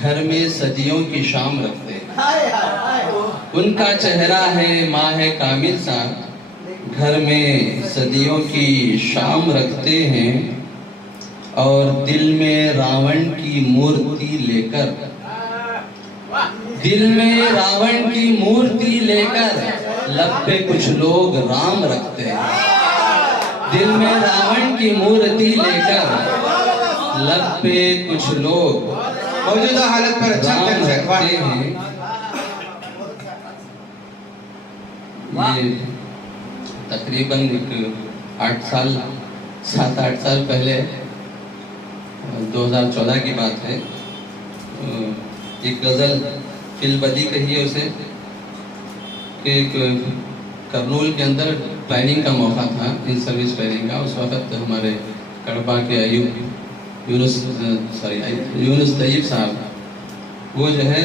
گھر میں صدیوں کی شام رکھتے ہیں ان کا چہرہ ہے ماہ کامل سا گھر میں صدیوں کی شام رکھتے ہیں اور دل میں راون کی مورتی لے کر دل میں راون کی مورتی لے کر لب پہ کچھ لوگ رام رکھتے ہیں دل میں راون کی مورتی لے کر لب پہ کچھ لوگ موجودہ حالت پر اچھا رام رکھتے ہیں. یہ تقریباً 7-8 سال پہلے 2014 کی بات ہے. ایک غزل فی البدی کہی ہے اسے کہ ایک کرنول کے اندر پلاننگ کا موقع تھا ان سروس پلاننگ کا. اس وقت ہمارے کڑپا کے یونس طیب صاحب وہ جو ہے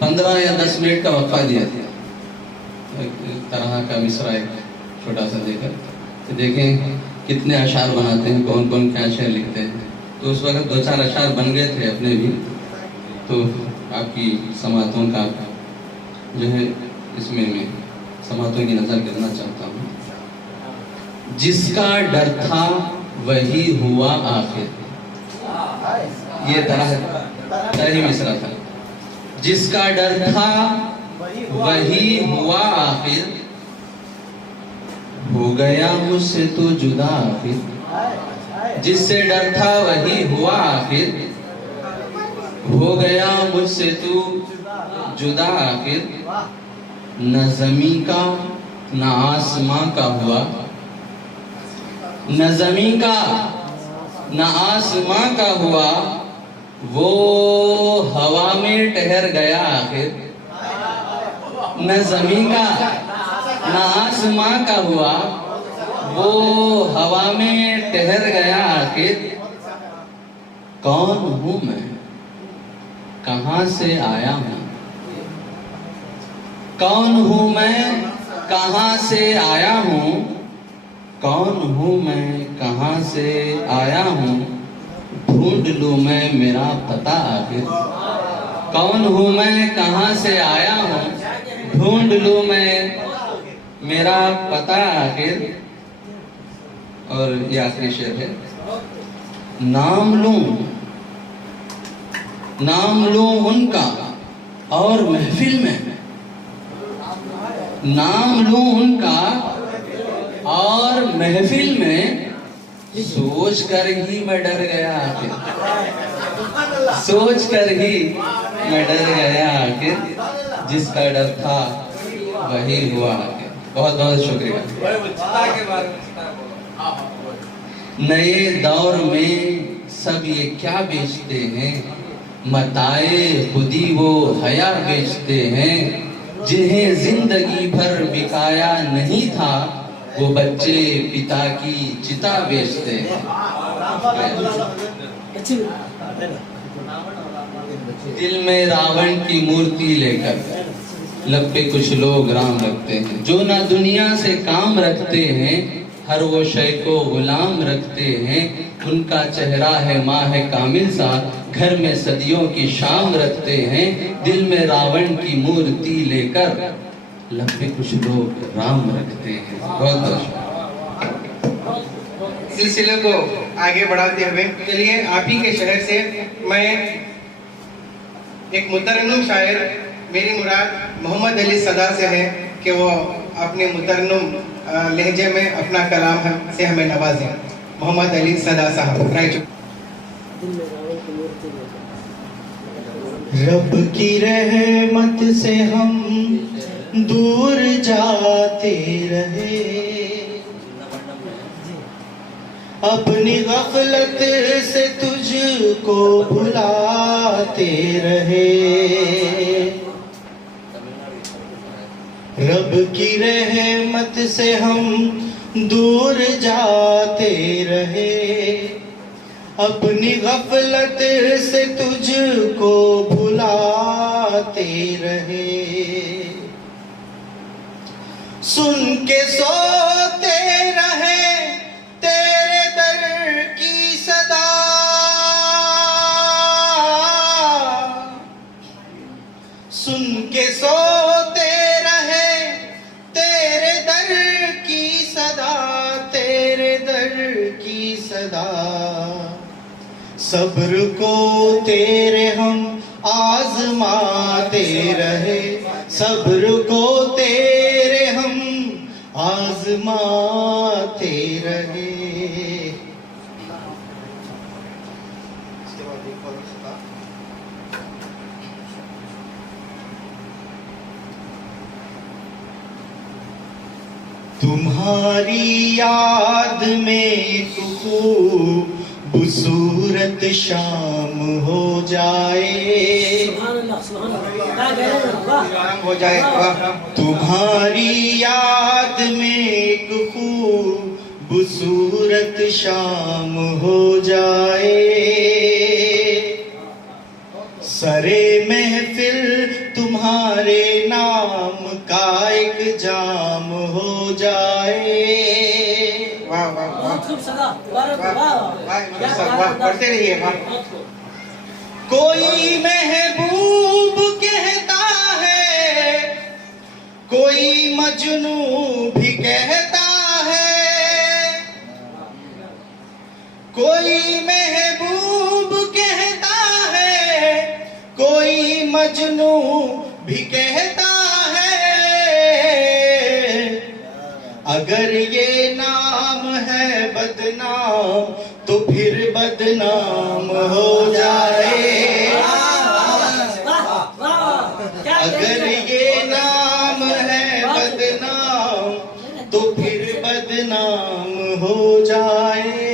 15 یا 10 منٹ کا وقفہ دیا تھا ایک طرح کا مصرع ایک چھوٹا سا دے کر کہ دیکھیں کتنے اشعار بناتے ہیں کون کون کیا شعر لکھتے ہیں. تو اس وقت 2-4 اشعار بن گئے تھے اپنے بھی. تو آپ کی سماعتوں کا جو ہے اس میں سماعتوں کی نظر کرنا چاہتا ہوں. جس کا ڈر تھا وہی ہوا آخر. یہ طرح مصرع تھا. جس کا ڈر تھا وہی ہوا آخر ہو گیا مجھ سے تو جدا آخر، جس سے ڈر تھا وہی ہوا آخر، ہو گیا مجھ سے تو جدا آخر، نہ زمین کا نہ آسماں کا ہوا، نہ زمین کا نہ آسماں کا ہوا، وہ ہوا میں ٹھہر گیا آخر، نہ زمین کا نہ آسماں کا ہوا، وہ ہوا میں ٹھہر گیا آخر، کون ہوں میں کہاں سے آیا ہوں، کون ہوں میں کہاں سے آیا ہوں، کون ہوں میں کہاں سے آیا ہوں، ڈھونڈ لوں میں میرا پتہ آخر، کون ہوں میں کہاں سے آیا ہوں، ڈھونڈ لوں میں میرا پتہ آخر۔ اور یہ آخری شعر ہے، نام لوں ان کا اور محفل میں، نام لوں ان کا اور محفل میں، سوچ کر ہی میں ڈر گیا آخر، سوچ کر ہی میں ڈر گیا آخر، جس کا ڈر تھا وہی ہوا آخر۔ بہت بہت شکریہ۔ نئے دور میں سب یہ کیا بیچتے ہیں، متاعِ خودی وہ حیا بیچتے ہیں، جنہیں زندگی بھر بکایا نہیں تھا، وہ بچے پتا کی چتا بیچتے ہیں۔ دل میں راون کی مورتی لے کر لب پہ کچھ لوگ رام رکھتے ہیں، جو نہ دنیا سے کام رکھتے ہیں، ہر وہ شے کو غلام رکھتے ہیں، ان کا چہرہ ہے ماہ کامل سا، گھر میں صدیوں کی شام رکھتے ہیں، دل میں راون کی مورتی لے کر لب پہ کچھ لوگ رام رکھتے ہیں۔ بہت بہت سلسلے کو آگے بڑھاتے ہوئے چلیے آپ ہی کے شہر سے میں ایک مترنم شاعر، میری مراد محمد علی صدا سے ہے کہ وہ اپنے مترنم لہجے میں اپنا کلام سے ہمیں نوازیں۔ محمد علی صدا صاحب۔ رب کی رحمت سے ہم دور جاتے رہے، اپنی غفلت سے تجھ کو بھلاتے رہے، رب کی رحمت سے ہم دور جاتے رہے، اپنی غفلت سے تجھ کو بھلاتے رہے، سن کے سوتے رہے تیرے در کی صدا، سن کے سوتے رہے تیرے در کی صدا، تیرے در کی صدا، صبر کو تیرے ہم آزماتے رہے، صبر کو تیرے ہم آزماتے رہے۔ تمہاری یاد میں ایک خوبصورت شام ہو جائے، سبحان اللہ، سبحان اللہ، ہو جائے، تمہاری یاد میں ایک خوبصورت شام ہو جائے، سرے محفل تمہارے نام کا ایک جام ہو جائے۔ واہ واہ واہ، بہت خوب صدا، پڑھتے رہیے۔ کوئی محبوب کہتا ہے، کوئی مجنوں بھی کہتا ہے، کوئی محبوب کہتا ہے، کوئی مجنوں بھی کہتا ہے، اگر یہ نام ہے بدنام تو پھر بدنام ہو جائے. اگر یہ نام ہے بدنام تو پھر بدنام ہو جائے.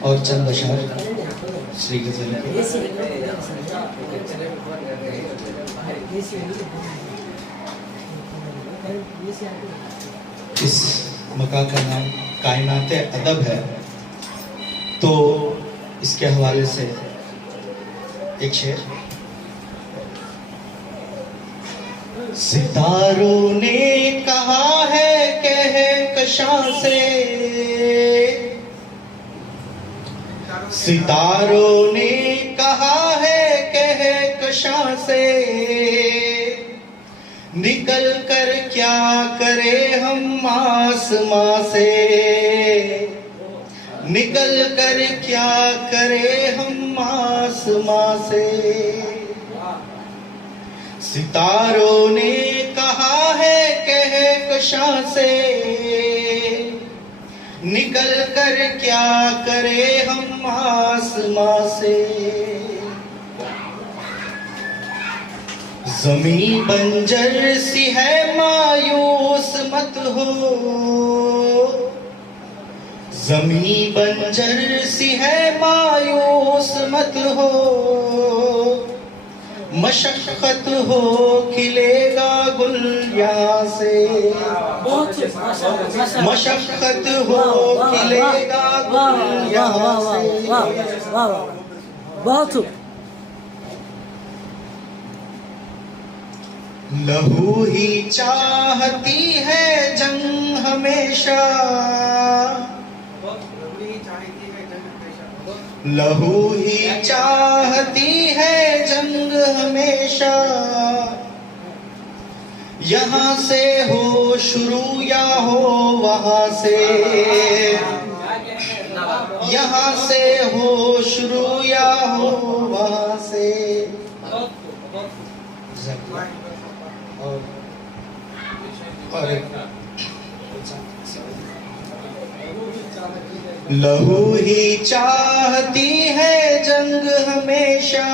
اور چند اشعار شری غزل کے. اس مقام کا نام کائنات ادب ہے، تو اس کے حوالے سے ایک شعر. ستاروں نے کہا ہے کہکشاں سے، ستاروں نے کہا ہے کہکشاں سے، نکل کر کیا کرے ہم آسماں سے، نکل کر کیا کرے ہم آسماں سے. ستاروں نے کہا ہے کہکشاں سے، نکل کر کیا کرے ہم آسماں سے. زمین بنجر سی ہے مایوس مت ہو، زمین بنجر سی ہے مایوس مت ہو، مشقت ہو کھلے گا گل یہاں سے، مشقت ہو کھلے گا گل یہاں سے. بہت لہو ہی چاہتی ہے جنگ ہمیشہ، لہو ہی چاہتی ہے جنگ ہمیشہ، یہاں سے ہو شروع یا ہو وہاں سے، یہاں سے ہو شروع یا ہو وہاں سے. لہو ہی چاہتی ہے جنگ ہمیشہ،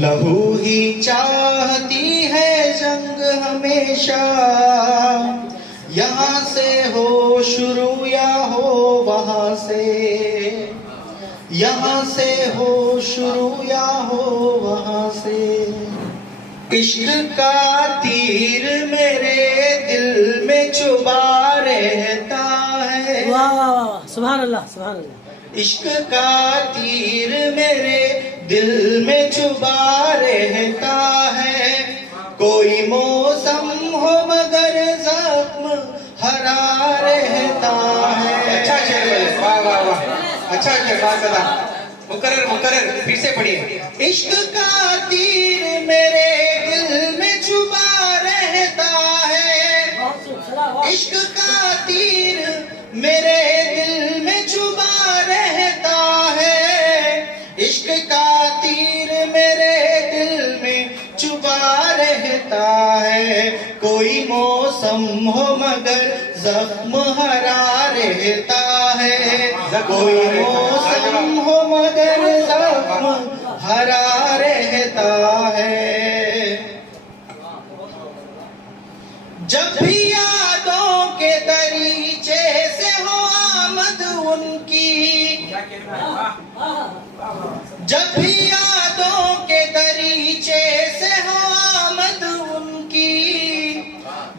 لہو ہی چاہتی ہے جنگ ہمیشہ، یہاں سے ہو شروع یا ہو وہاں سے، یہاں سے ہو شروع یا ہو وہاں سے. عشق کا تیر میرے دل میں چبھا رہتا ہے، سبحان اللہ سبحان اللہ. عشق کا تیر میرے دل میں چبھا رہتا ہے، کوئی موسم ہو مگر زخم ہرا رہتا ہے. اچھا شعر، واہ واہ واہ، اچھا شعر، بات بتا. مکرر مکرر پھر سے پڑھیے. عشق کا تیر میرے دل میں چبھا رہتا ہے، عشق کا تیر میرے دل میں چبھا رہتا ہے، عشق کا تیر میرے دل میں چبھا رہتا ہے، کوئی موسم ہو مگر زخم ہرا رہتا ہے، کوئی موسم ہو مگر زخم ہرا رہتا ہے. جب بھی یادوں کے دریچے سے ہو آمد ان کی، جب بھی یادوں کے دریچے سے ہو آمد ان کی،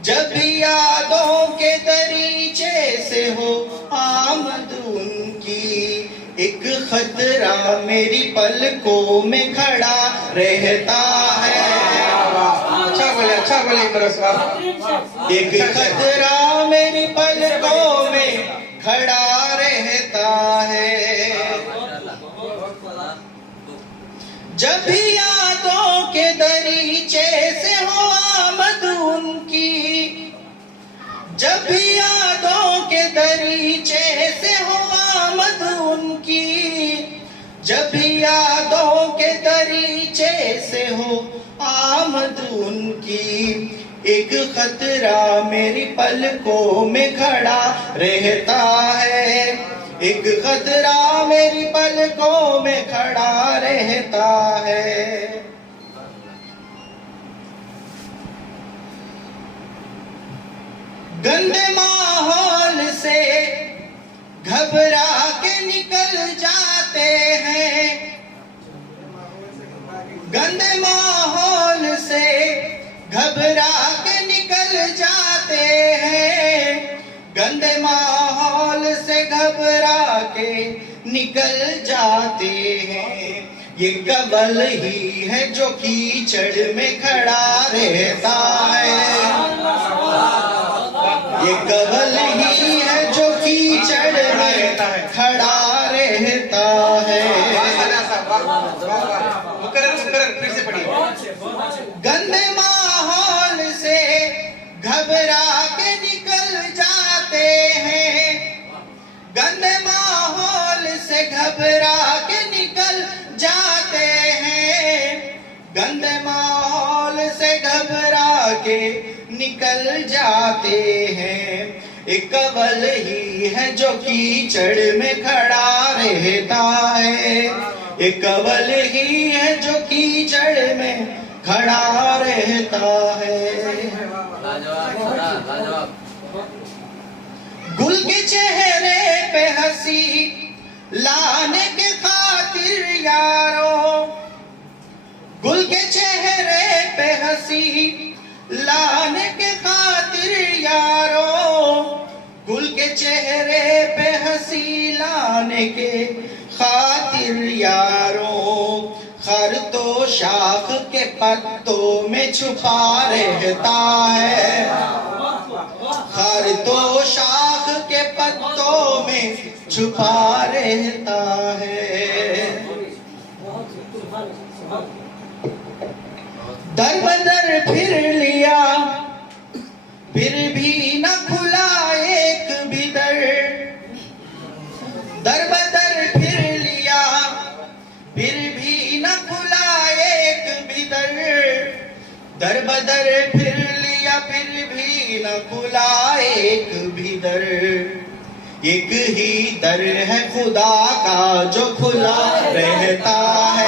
جب بھی یادوں کے دریچے سے ہو آمد ان کی، ایک خطرہ میری پلکوں میں کھڑا رہتا ہے. اچھا بولے کرو صاحب. ایک خطرہ میری پلکوں میں کھڑا رہتا ہے، جب بھی یادوں کے دریچے سے ہو آمد ان کی، جب بھی یادوں کے ایک خطرہ میری پلکوں میں کھڑا رہتا ہے، ایک خطرہ میری پلکوں میں کھڑا رہتا ہے۔ گندے ماحول سے گھبرا کے نکل جاتے ہیں، گندے ماحول سے گھبرا کے نکل جاتے ہیں، گندے ماحول سے گھبرا کے نکل جاتے ہیں۔ یہ کبل ہی ہے جو کیچڑ میں کھڑا رہتا ہے، یہ کبل ہی ہے جو کیچڑ میں کھڑا رہتا ہے۔ پھر سے پڑھیے۔ گندے ماحول سے گھبرا کے نکل جاتے ہیں، گندے ماحول سے گھبرا کے نکل جاتے ہیں، گندے ماحول سے گھبرا کے نکل جاتے ہیں۔ ایک اول ہی ہے جو کیچڑ میں کھڑا رہتا ہے، ایک اول ہی ہے جو کیچڑ میں کھڑا رہتا ہے۔ گل کے چہرے پہ ہنسی لانے کے خاطر یارو، گل کے چہرے پہ ہنسی لانے کے خاطر یارو، گل کے چہرے پہ ہنسی لانے کے خاطر یارو، خر تو شاخ کے پتوں میں چھپا رہتا ہے، خر تو شاخ کے پتوں میں چھپا رہتا ہے۔ در بدر پھر لیا پھر بھی نہ کھلا ایک بھی در، در بدر پھر لیا پھر بھی نہ کھلا ایک بھی در، در بدر پھر لیا پھر بھی نہ کھلا ایک بھی در۔ ایک ہی در ہے خدا کا جو کھلا رہتا ہے،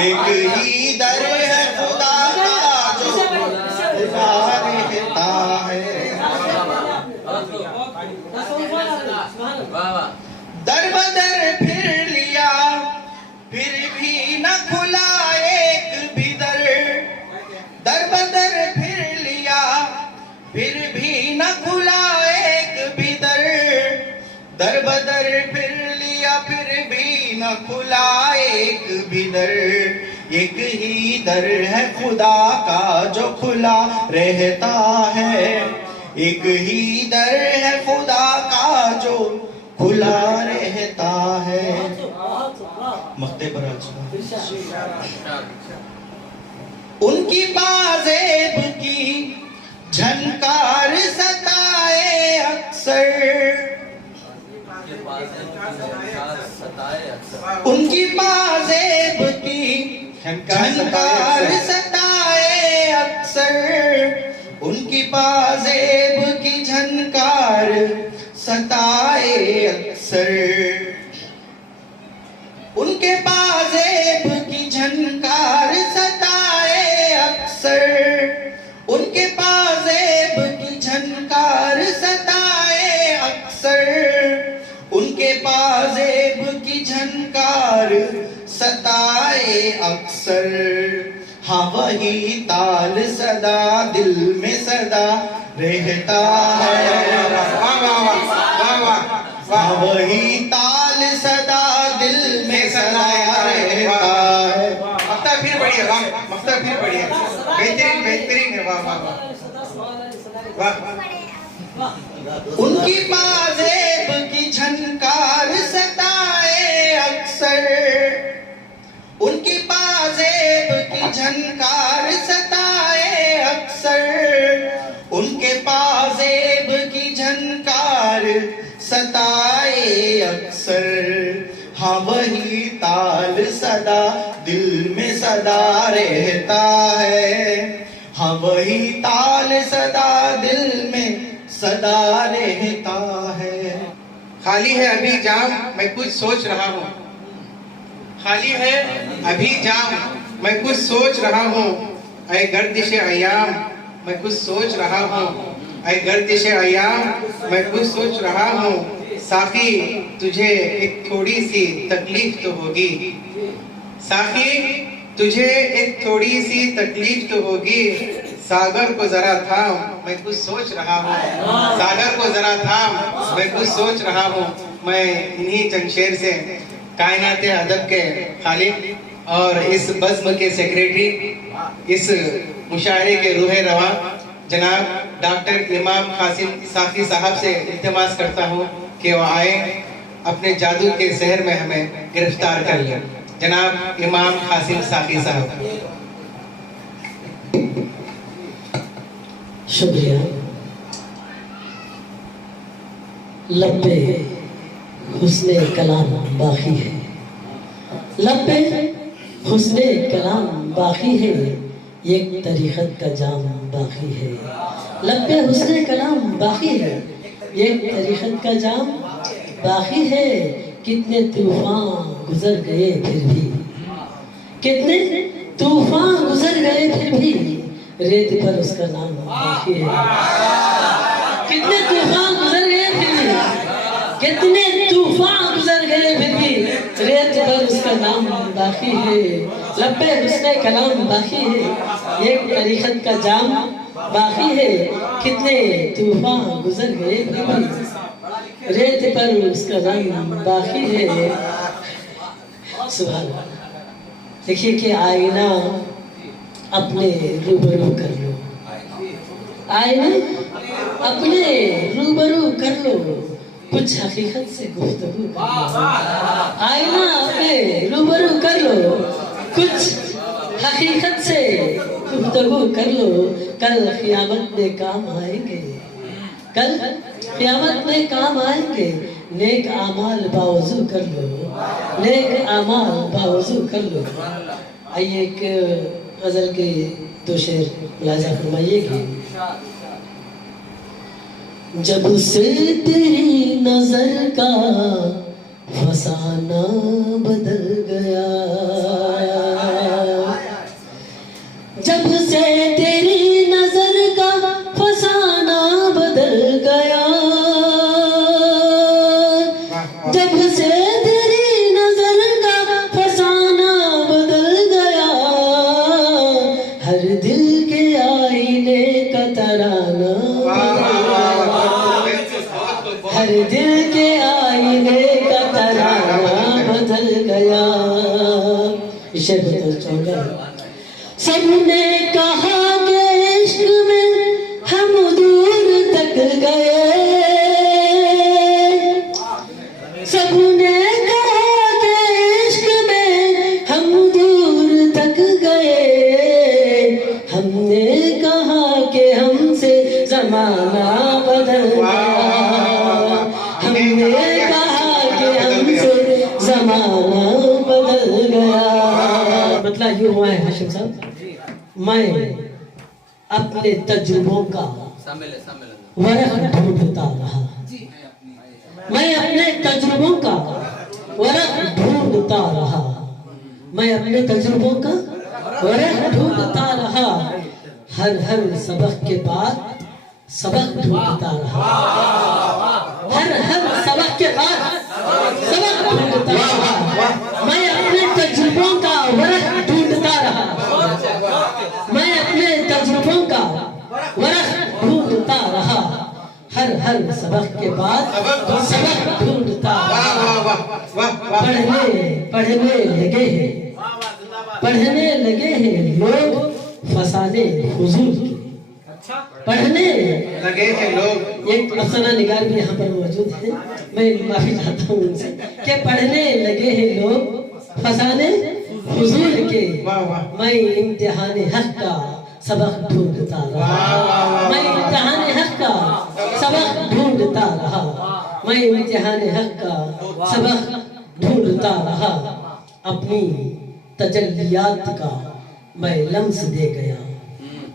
ایک ہی در ہے خدا کا جو کھلا رہتا ہے۔ در بدر پھر لیا پھر بھی نہ کھلا ایک بھی در، در بدر پھر لیا پھر بھی نہ کھلا ایک بھی در، در بدر پھر لیا پھر بھی نہ کھلا ایک بھی در۔ ایک ہی در ہے خدا کا جو کھلا رہتا ہے، ایک ہی در ہے خدا کا جو کھلا رہتا ہے۔ مختے پر ان کی پازیب کی جھنکار ستائے اکثر، ان کی پازیب کی جھنکار ستائے اکثر، ان کی پازیب کی جھنکار ستائے اکثر، ان کے پازیب کی جھنکار ستائے اکثر، ان کے پازیب کی جھنکار ستائے اکثر، ان کے پازیب کی جھنکار ستائے اکثر۔ ہاں وہی تال صدا دل میں صدا رہتا ہے، ہاں وہی تال صدا دل میں صدا رہتا ہے۔ مختہ پھر پڑھیے، مختہ پھر پڑھیے، بہترین بہترین ہے، واہ واہ واہ واہ۔ ان کی پازیب کی جھنکار ستائے اکثر، ان کی پازیب کی جھنکار ستائے اکثر، ان کے پازیب کی جھنکار ستائے اکثر۔ ہاں وہی تال صدا دل میں صدا رہتا ہے، ہاں وہی تال صدا دل میں صدا رہتا ہے. خالی ہے ابھی جام میں کچھ سوچ رہا ہوں. خالی ہے ابھی جام میں کچھ سوچ رہا ہوں. اے گردش ایام میں کچھ سوچ رہا ہوں. اے گردش ایام میں کچھ سوچ رہا ہوں. ساقی تجھے ایک تھوڑی سی تکلیف تو ہوگی. ساقی تجھے ایک تھوڑی سی تکلیف تو ہوگی. ساگر کو ذرا تھام میں کچھ سوچ رہا ہوں. ساگر کو ذرا تھام میں کچھ سوچ رہا ہوں. میں انہی چند شعر سے کائنات ادب کے خالق اور اس بزم کے سیکریٹری، اس مشاعرے کے روح رواں جناب ڈاکٹر امام قاسم ساقی صاحب سے التماس کرتا ہوں کہ وہ آئے اپنے جادو کے سحر میں ہمیں گرفتار کر لیں. جناب امام قاسم ساقی صاحب. شکریہ. لب پہ حسن کلام باقی ہے. لب پہ حسن کلام باقی ہے. ایک طریقت کا جام باقی ہے. لب پہ حسن کلام باقی ہے. ایک طریقت کا جام باقی ہے. کتنے طوفان گزر گئے پھر بھی، کتنے طوفان گزر گئے پھر بھی ریت پر اس کا نام باقی ہے. کتنے طوفان گزر گئے پھر بھی، کتنے طوفان گزر گئے پھر بھی ریت پر اس کا نام باقی ہے. لب پہ حسن کلام باقی ہے. ایک طریقت کا جام باقی ہے. کتنے طوفان گزر گئے پھر بھی ریت پر اس کا نام باقی ہے. سبحان اللہ. دیکھیے کہ آئینہ اپنے روبرو کر لو. آئینہ اپنے روبرو کر لو. کچھ حقیقت سے گفتگو کر لو. آئینہ اپنے روبرو کر لو. کچھ حقیقت سے گفتگو کر لو. کل قیامت میں کام آئیں گے. کل قیامت میں کام آئیں گے. نیک اعمال باوضو کر لو. نیک اعمال باوضو کر لو. آئیے ایک غزل کے دو شعر ملاحظہ فرمائیے گی. جب سے تیری نظر کا فسانہ بدل گیا، جب سے تیری نظر کا فسانہ بدل گیا، جب سے تیری نظر کا فسانہ بدل گیا، ہر دل کے آئینے کا ترانہ، ہر دل کے آئینے کا ترانہ بدل گیا. شعر بدل چاہوں. سب نے کہا کہ عشق میں ہم دور تک گئے، سب نے کہا کہ عشق میں ہم دور تک گئے. ہم نے کہا کہ ہم سے زمانہ بدل گیا. ہم نے کہا کہ ہم سے زمانہ بدل گیا. مطلب یہ ہوا ہے ہاشم صاحب، میں اپنے تجربوں کا ورق ڈھونڈتا رہا. میں اپنے تجربوں کا ورق ڈھونڈتا رہا. میں اپنے تجربوں کا ورق ڈھونڈتا رہا. ہر سبق کے بعد سبق ڈھونڈتا رہا. ہر سبق کے بعد سبق ڈھونڈتا رہا. میں اپنے تجربوں کا ورق ڈھونڈتا رہا. میں اپنے تجربوں کا ورق ڈھونڈتا رہا. ہر سبق کے بعد سبق ڈھونڈتا رہا. پڑھنے لگے ہیں لوگ فسانے حضور کی. پڑھنے لگے ہیں لوگ. ایک افسانہ نگار بھی یہاں پر موجود ہے، میں معافی چاہتا ہوں ان سے کہ پڑھنے لگے ہیں لوگ فسانے حضور کے. میں امتحان حق کا سبق ڈھونڈتا رہا. میں امتحان حق کا سبق ڈھونڈتا رہا. میں امتحان حق کا سبق ڈھونڈتا رہا. اپنی تجلیات کا میں لمس دے گیا.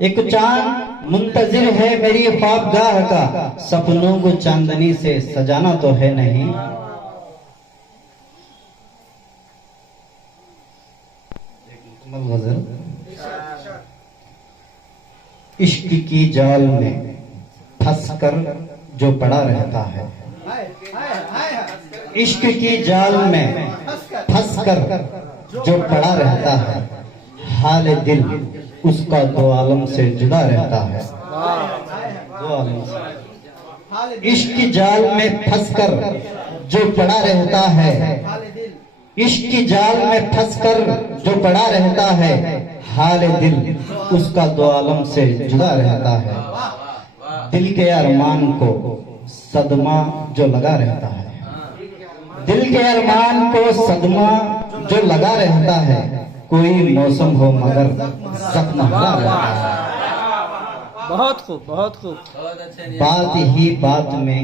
ایک چاند منتظر ہے میری خوابگاہ کا، سپنوں کو چاندنی سے سجانا تو ہے نہیں۔ غزل عشق کی جال میں پھنس کر جو پڑا رہتا ہے، عشق کی جال میں پھنس کر جو پڑا رہتا ہے، حال دل اس کا دو عالم سے جدا رہتا ہے، دو عالم سے۔ عشق کی جال میں پھنس کر جو پڑا رہتا ہے، عشق کی جال میں پھنس کر جو پڑا رہتا ہے، حال دل اس کا دو عالم سے جدا رہتا ہے، دل کے ارمان کو صدمہ جو لگا رہتا ہے، دل کے ارمان کو صدمہ جو لگا رہتا ہے، کوئی موسم ہو مگر زخم لگا رہتا ہے۔ بہت خوب، بہت خوب۔ بات ہی بات میں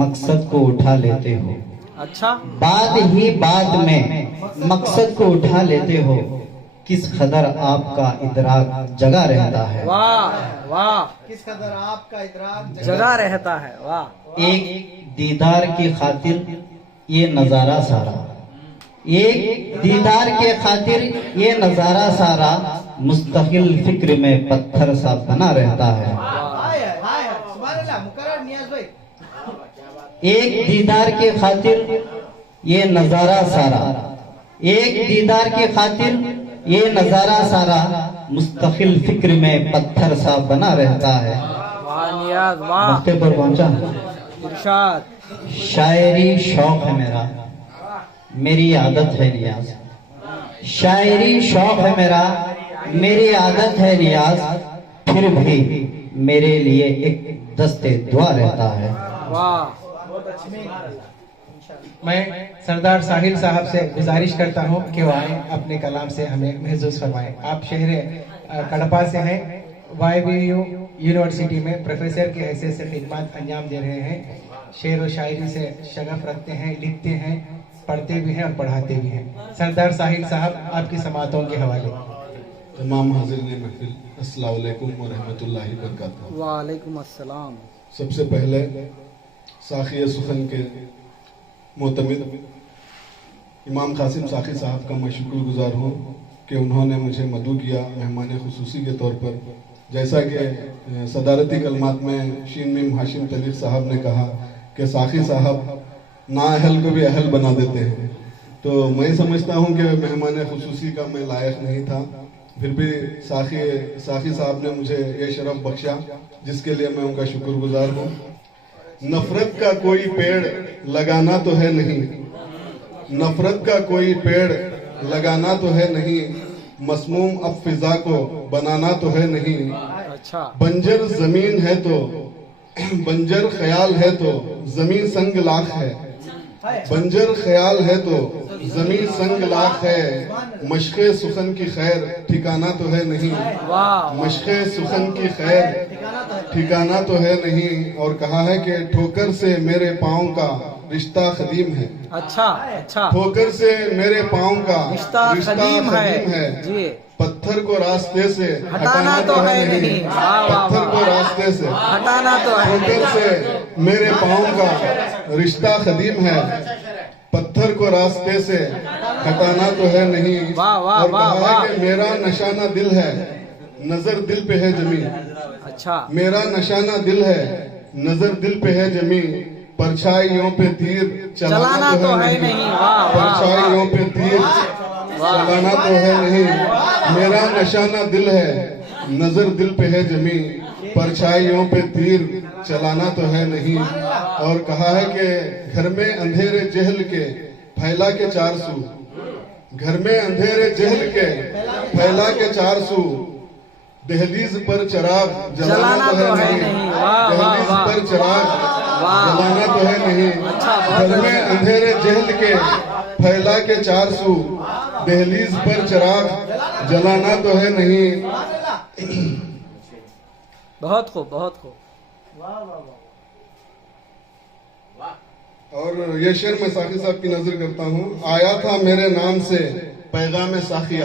مقصد کو اٹھا لیتے ہو، اچھا، بات ہی بات میں مقصد کو اٹھا لیتے ہو، کس قدر آپ کا ادراک جگہ رہتا ہے۔ واہ واہ، کس قدر آپ کا ادراک جگہ رہتا ہے، واہ۔ ایک دیدار کی خاطر یہ نظارہ سارا، ایک دیدار کے خاطر یہ نظارہ سارا، مستقل فکر میں پتھر سا بنا رہتا ہے۔ سبحان اللہ، مقرر نیاز بھائی۔ ایک دیدار کی خاطر یہ نظارہ سارا، ایک دیدار کی خاطر یہ نظارہ سارا، مستقل فکر میں پتھر سا بنا رہتا ہے۔ واہ نیاز، واہ، نقطے پر پہنچا۔ ارشاد۔ شاعری شوق ہے میرا، میری عادت ہے نیاز، شاعری شوق ہے میرا، میری عادت ہے نیاز، پھر بھی میرے لیے ایک دستے دعا رہتا ہے۔ واہ، میں سردار ساحل صاحب سے گزارش کرتا ہوں کہ وہ آئیں اپنے کلام سے ہمیں محظوظ فرمائیں۔ آپ شہر کڑپا سے ہیں، وائی بی یو یونیورسٹی میں پروفیسر کی حیثیت سے خدمات انجام دے رہے ہیں، شعر و شاعری سے شغف رکھتے ہیں، لکھتے ہیں، پڑھتے بھی ہیں اور پڑھاتے بھی ہیں۔ سردار ساحل صاحب آپ کی سماعتوں کے حوالے۔ تمام حاضرین محفل، السلام علیکم ورحمۃ اللہ وبرکاتہ۔ وعلیکم السلام۔ سب سے پہلے ساقی سخن کے معتمد امام قاسم ساقی صاحب کا میں شکر گزار ہوں کہ انہوں نے مجھے مدعو کیا مہمان خصوصی کے طور پر۔ جیسا کہ صدارتی کلمات میں شین میم ہاشم طلیق صاحب نے کہا کہ ساقی صاحب نااہل کو بھی اہل بنا دیتے ہیں، تو میں سمجھتا ہوں کہ مہمان خصوصی کا میں لائق نہیں تھا، پھر بھی ساقی صاحب نے مجھے یہ شرف بخشا جس کے لیے میں ان کا شکر گزار ہوں۔ نفرت کا کوئی پیڑ لگانا تو ہے نہیں، نفرت کا کوئی پیڑ لگانا تو ہے نہیں، مسموم اب فضا کو بنانا تو ہے نہیں، بنجر زمین ہے تو بنجر خیال ہے تو زمین سنگ لاکھ ہے، بنجر خیال ہے تو زمین سنگ لاکھ ہے، مشق سخن کی خیر ٹھکانہ تو ہے نہیں، مشق سخن کی خیر ٹھکانہ تو ہے نہیں، اور کہا ہے کہ ٹھوکر سے میرے پاؤں کا رشتہ قدیم ہے، اچھا، ٹھوکر سے میرے پاؤں کا رشتہ قدیم ہے، جی، پتھر کو راستے سے ہٹانا تو ہے نہیں، پتھر کو راستے سے ہٹانا تو ہے ٹھوکر سے میرے پاؤں کا رشتہ قدیم ہے، پتھر کو راستے سے ہٹانا تو ہے نہیں، اور کہا ہے کہ میرا نشانہ دل ہے، نظر دل پہ ہے جمی، میرا نشانہ دل ہے، نظر دل پہ ہے جمی، پرچھائیوں پہ تیر چلانا تو ہے نہیں، پرچھائیوں پہ تیر چلانا تو ہے نہیں، میرا نشانہ دل ہے، نظر دل پہ ہے جمی، پرچھائیوں پہ تیر چلانا تو ہے نہیں، اور کہا ہے کہ گھر میں اندھیرے جہل کے پھیلا کے چار سو، گھر میں اندھیرے جہل کے پھیلا کے چار سو، دہلیز پر چراغ جلانا تو ہے نہیں، دہلیز پر چراغ جلانا تو ہے نہیں، گھر میں اندھیرے جہل کے پھیلا کے چار سو، دہلیز پر چراغ جلانا تو ہے نہیں۔ بہت خوب، بہت خوب۔ اور یہ شعر میں ساقی صاحب کی نظر کرتا ہوں۔ آیا تھا میرے نام سے پیغام ساقیہ،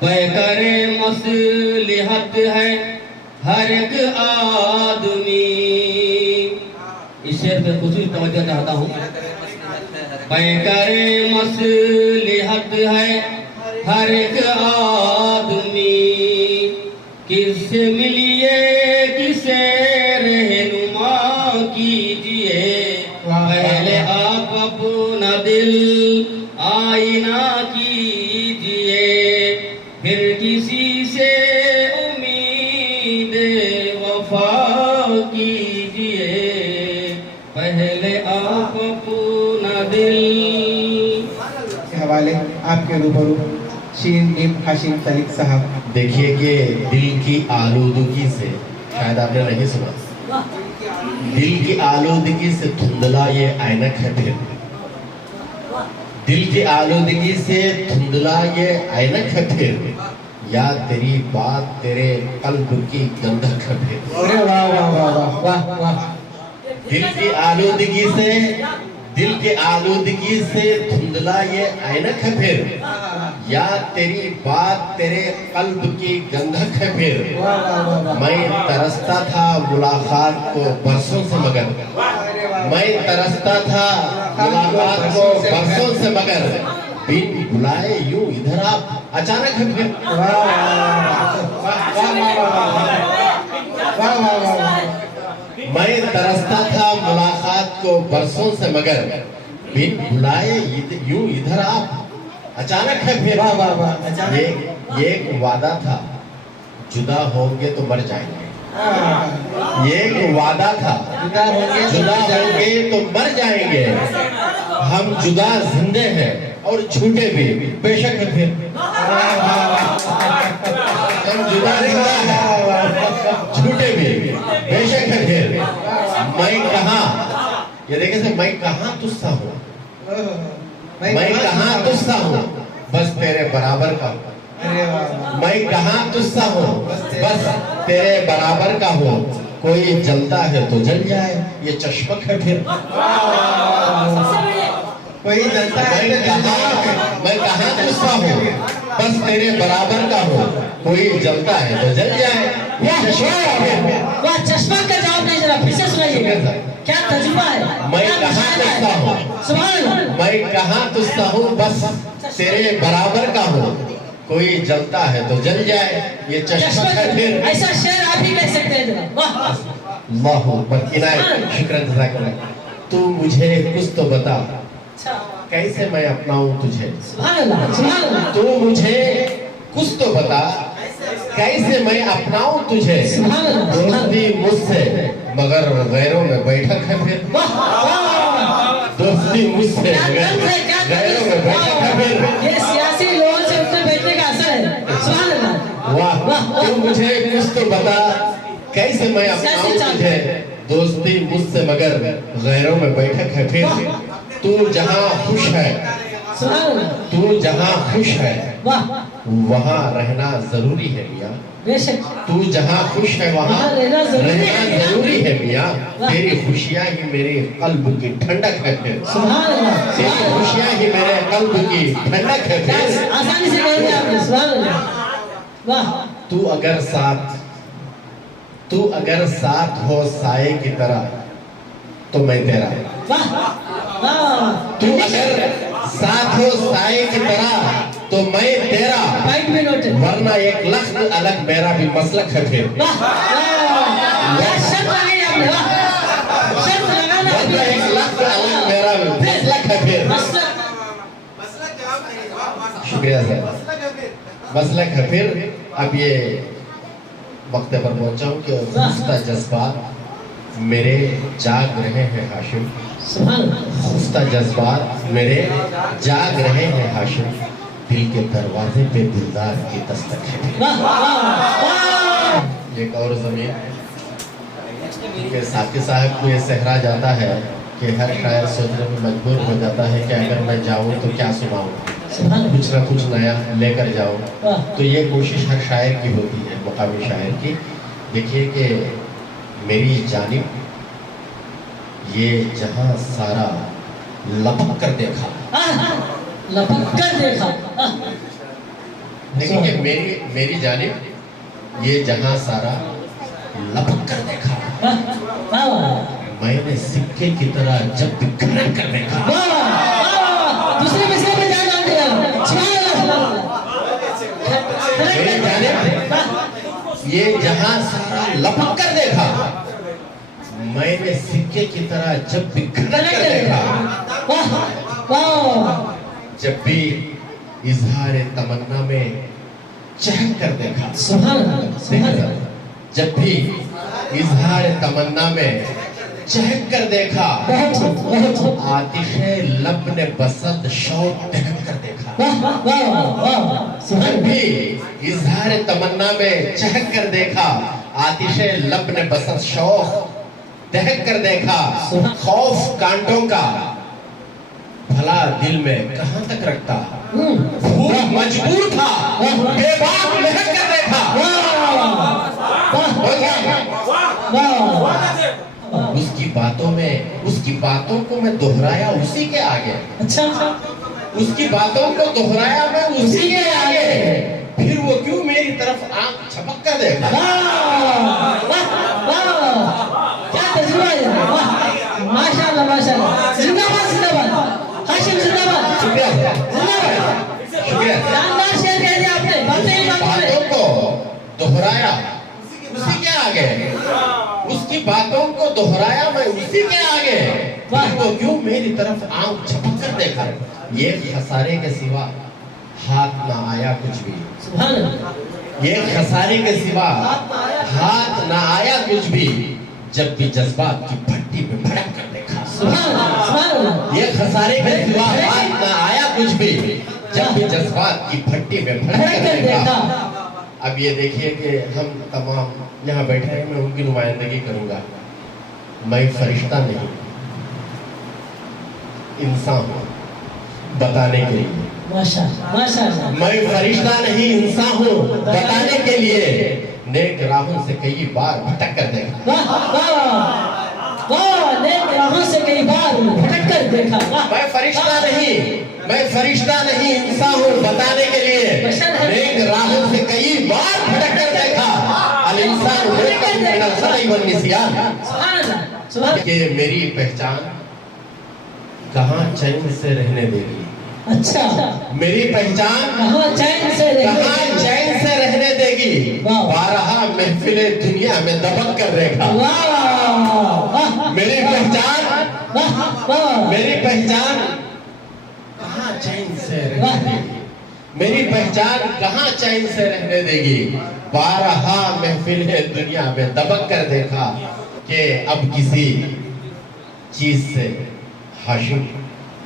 پیکر مصلحت ہے ہر ایک آدمی. اس شعر پہ خصوصی توجہ چاہتا ہوں. پیکر مصلحت ہے ہر ایک آدمی، کس سے ملیے کسے رہنما کیجئے، پہلے آپ اپنا دل آئینہ کیجئے، پھر کسی سے امید وفا کیجئے، پہلے آپ اپنا دل. کے حوالے آپ کے روبرو شین نیم ہاشم طریق صاحب. دیکھیے کہ دل کی آلودگی سے، شاید آپ نے نہیں سنا، دل کی آلودگی سے دھندلا یہ عینک ہے پھر، دل کی آلودگی سے دھندلا یہ عینک ہے پھر، یا تیری بات تیرے قلب کی گندھک ہے پھر. دل کی آلودگی سے، دل کی آلودگی سے دھندلا یہ عینک ہے پھر، یا تیری بات تیرے قلب کی گندھک ہے پھر. میں ترستا تھا ملاقات کو برسوں سے مگر، میں ترستا تھا ملاقات کو برسوں سے مگر، بن بلائے یوں ادھر آپ اچانک ہے پھر. میں ترستا تھا ملاقات کو برسوں سے مگر، بن بلائے یوں ادھر آپ اچانک ہے پھر. یہ ایک وعدہ تھا، جدا ہوں گے تو مر جائیں گے. یہ ایک وعدہ تھا، جدا ہوں گے تو مر جائیں گے. ہم جدا زندے ہیں اور جھوٹے بھی بے شک ہے پھر. ہم جدا زندہ ہیں، جھوٹے بھی بے شک ہے پھر. میں کہاں، یہ دیکھیں سے، میں کہاں تجھسا ہوں، میں کہاں تجھسا ہوں بس تیرے برابر کا ہوں. میں کہاں تجھسا ہوں بس تیرے برابر کا ہوں. کوئی جلتا ہے تو جل جائے یہ چشمک ہے پھر. کوئی جلتا ہے میں کہاں تجھسا ہوں بس تیرے برابر کا ہوں. کوئی جلتا ہے تو جل جائے یہ چشمک ہے پھر. واہ، چشمک کا جواب نہیں، ذرا پھر سے سنائیے کیا تجربہ ہے. میں کہاں تجھسا ہوں، سبحان اللہ. میں کہاں تجھسا ہوں بس تیرے برابر کا ہوں. کوئی جلتا ہے تو جل جائے یہ چشمک ہے پھر. ایسا شعر آپ ہی کہہ سکتے ہیں جناب. واہ اللہ اکبر. عنایت، شکرا جزاک اللہ. تو مجھے کچھ تو بتا، کیسے میں اپناؤں تجھے. سبحان اللہ، سبحان اللہ. تو مجھے کچھ تو بتا، کیسے میں اپناؤں تجھے. دوستی مجھ سے مگر غیروں میں بیٹھک ہے پھر. دوستی مجھ سے غیروں میں بیٹھک ہے پھر. یہ سیاسی لوگوں سے اٹھنے بیٹھنے کا اثر ہے. سبحان اللہ. واہ. تو مجھے کچھ تو بتا، کیسے میں اپناؤں تجھے. دوستی مجھ سے مگر غیروں میں بیٹھک ہے پھر. تو جہاں خوش ہے، تو جہاں خوش ہے وہاں رہنا ضروری ہے میاں. تو جہاں خوش ہے وہاں رہنا ضروری ہے میاں. تیری خوشیاں ہی میرے قلب کی ٹھنڈک ہے پھر. تیری خوشیاں ہی میرے قلب کی ٹھنڈک ہے پھر. آسانی سے کہہ دیا آپ نے. سبحان اللہ. واہ. تو اگر ساتھ ہو سائے کی طرح تو میں تیرا. تو اگر ساتھ ہو سائے کی طرح تو میں تیرا، ورنہ ایک لفظ الگ میرا بھی مسلک ہے پھر. ورنہ ایک لفظ الگ میرا بھی مسلک ہے پھر. شکریہ سر. مسلک ہے پھر. اب یہ وقت پر پہنچا ہوں کہ خستہ جذبات میرے جاگ رہے ہیں ہاشم. خستہ جذبات میرے جاگ رہے ہیں ہاشم. دل کے دروازے پہ دلدار کی دستک ہے. ایک اور زمین کہ ساقی صاحب کو یہ صحرا جاتا ہے کہ ہر شاعر سوچنے میں مجبور ہو جاتا ہے کہ اگر میں جاؤں تو کیا سناؤں، کچھ نہ کچھ نیا لے کر جاؤں. تو یہ کوشش ہر شاعر کی ہوتی ہے، مقامی شاعر کی. دیکھیے کہ میری جانب یہ جہاں سارا لپک کر دیکھا، لپک کر دیکھا. لیکن کہ میری جانب یہ جہاں سارا لپک کر دیکھا، میں نے سکے کی طرح جب بکھر کر دیکھا، دوسرے مسئلے میں جانا میری جانب یہ جہاں سارا لپک کر دیکھا، میں نے سکے کی طرح جب بکھر کر دیکھا، جب بھی اظہار تمنا میں چہک کر دیکھا، جب بھی اظہار تمنا میں چہک کر دیکھا، آتش لب نے بسط شوق دہک کر دیکھا، جب بھی اظہار تمنا میں چہک کر دیکھا، آتش لب نے بسط شوق دہک کر دیکھا، خوف کانٹوں کا بھلا دل میں کہاں تک رکھتا، بھوک مجبور تھا بے باک مہک کر دیکھا، اس کی باتوں کو میں دہرایا اسی کے آگے، اس کی باتوں کو دہرایا میں اسی کے آگے، پھر وہ کیوں میری طرف آنکھ چھپک کر دیکھا، کیا تجربہ ہے، ماشاءاللہ ماشاءاللہ، زندہ باد زندہ باد، ہاشم زندہ باد، شکریہ شکریہ، شاندار شعر کہہ دیا آپ نے، باتوں کو دہرایا اسی کے آگے، اس کی باتوں کو دہرایا میں اسی کے آگے، پھر وہ کیوں میری طرف آنکھ چھپک کر دیکھا، یہ خسارے کے سوا ہاتھ نہ آیا کچھ بھی، یہ خسارے کے سوا ہاتھ نہ آیا کچھ بھی، جب بھی جذبات کی بھٹی میں بھڑک کر دیکھا، یہ خسارے کے سوا ہاتھ نہ آیا کچھ بھی، جب بھی جذبات کی بھٹی میں بھڑک کر دیکھا۔ اب یہ دیکھیے کہ ہم تمام یہاں بیٹھے ہیں، میں ان کی نمائندگی کروں گا، میں فرشتہ نہیں انسان ہوں بتانے کے لیے، میں فرشتہ نہیں انسان ہوں بتانے کے لیے، نیک راہوں سے کئی بار بھٹک کر دیکھا، نیک راہوں سے کئی بار بھٹک کر دیکھا، میں فرشتہ نہیں انسان ہوں بتانے کے لیے، نیک راہوں سے کئی بار بھٹک کر دیکھا، الانسان خلق من الخطأ والنسیان، کہ میری پہچان کہاں چین سے رہنے دے گی، اچھا میری پہچان کہاں چین سے رہنے دے گی، بارہا محفل دنیا میں دبک کر دیکھا، میری پہچان کہاں چین سے رہنے دے گی، میری پہچان کہاں چین سے رہنے دے گی، بارہا محفل دنیا میں دبک کر دیکھا، کہ اب کسی چیز سے ہاشم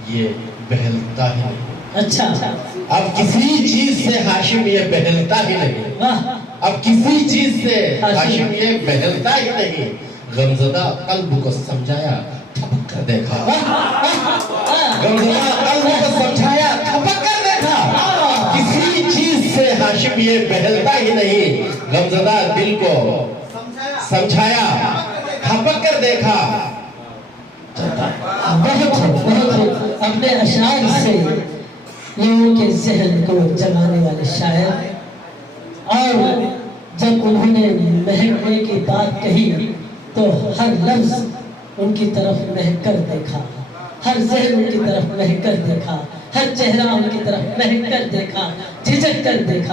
یہ بہلتا ہی نہیں، اچھا اب کسی چیز سے ہاشم یہ بہلتا ہی نہیں، اب کسی چیز سے ہاشم یہ بہلتا ہی نہیں، غمزدہ قلب کو سمجھایا تھپک کر دیکھا، غمزدہ قلب کو سمجھایا تھپک کر دیکھا، کسی چیز سے ہاشم یہ بہلتا ہی نہیں، غمزدہ دل کو سمجھایا تھپک کر دیکھا۔ بہت اپنے اشعار سے لوگوں کے ذہن کو جگانے والے شاعر، اور جب انہوں نے مہکنے کی بات کہی تو ہر لفظ ان کی طرف مہک کر دیکھا، ہر ذہن ان کی طرف مہک کر دیکھا، ہر چہرہ ان کی طرف مہک کر دیکھا، جھجک کر دیکھا۔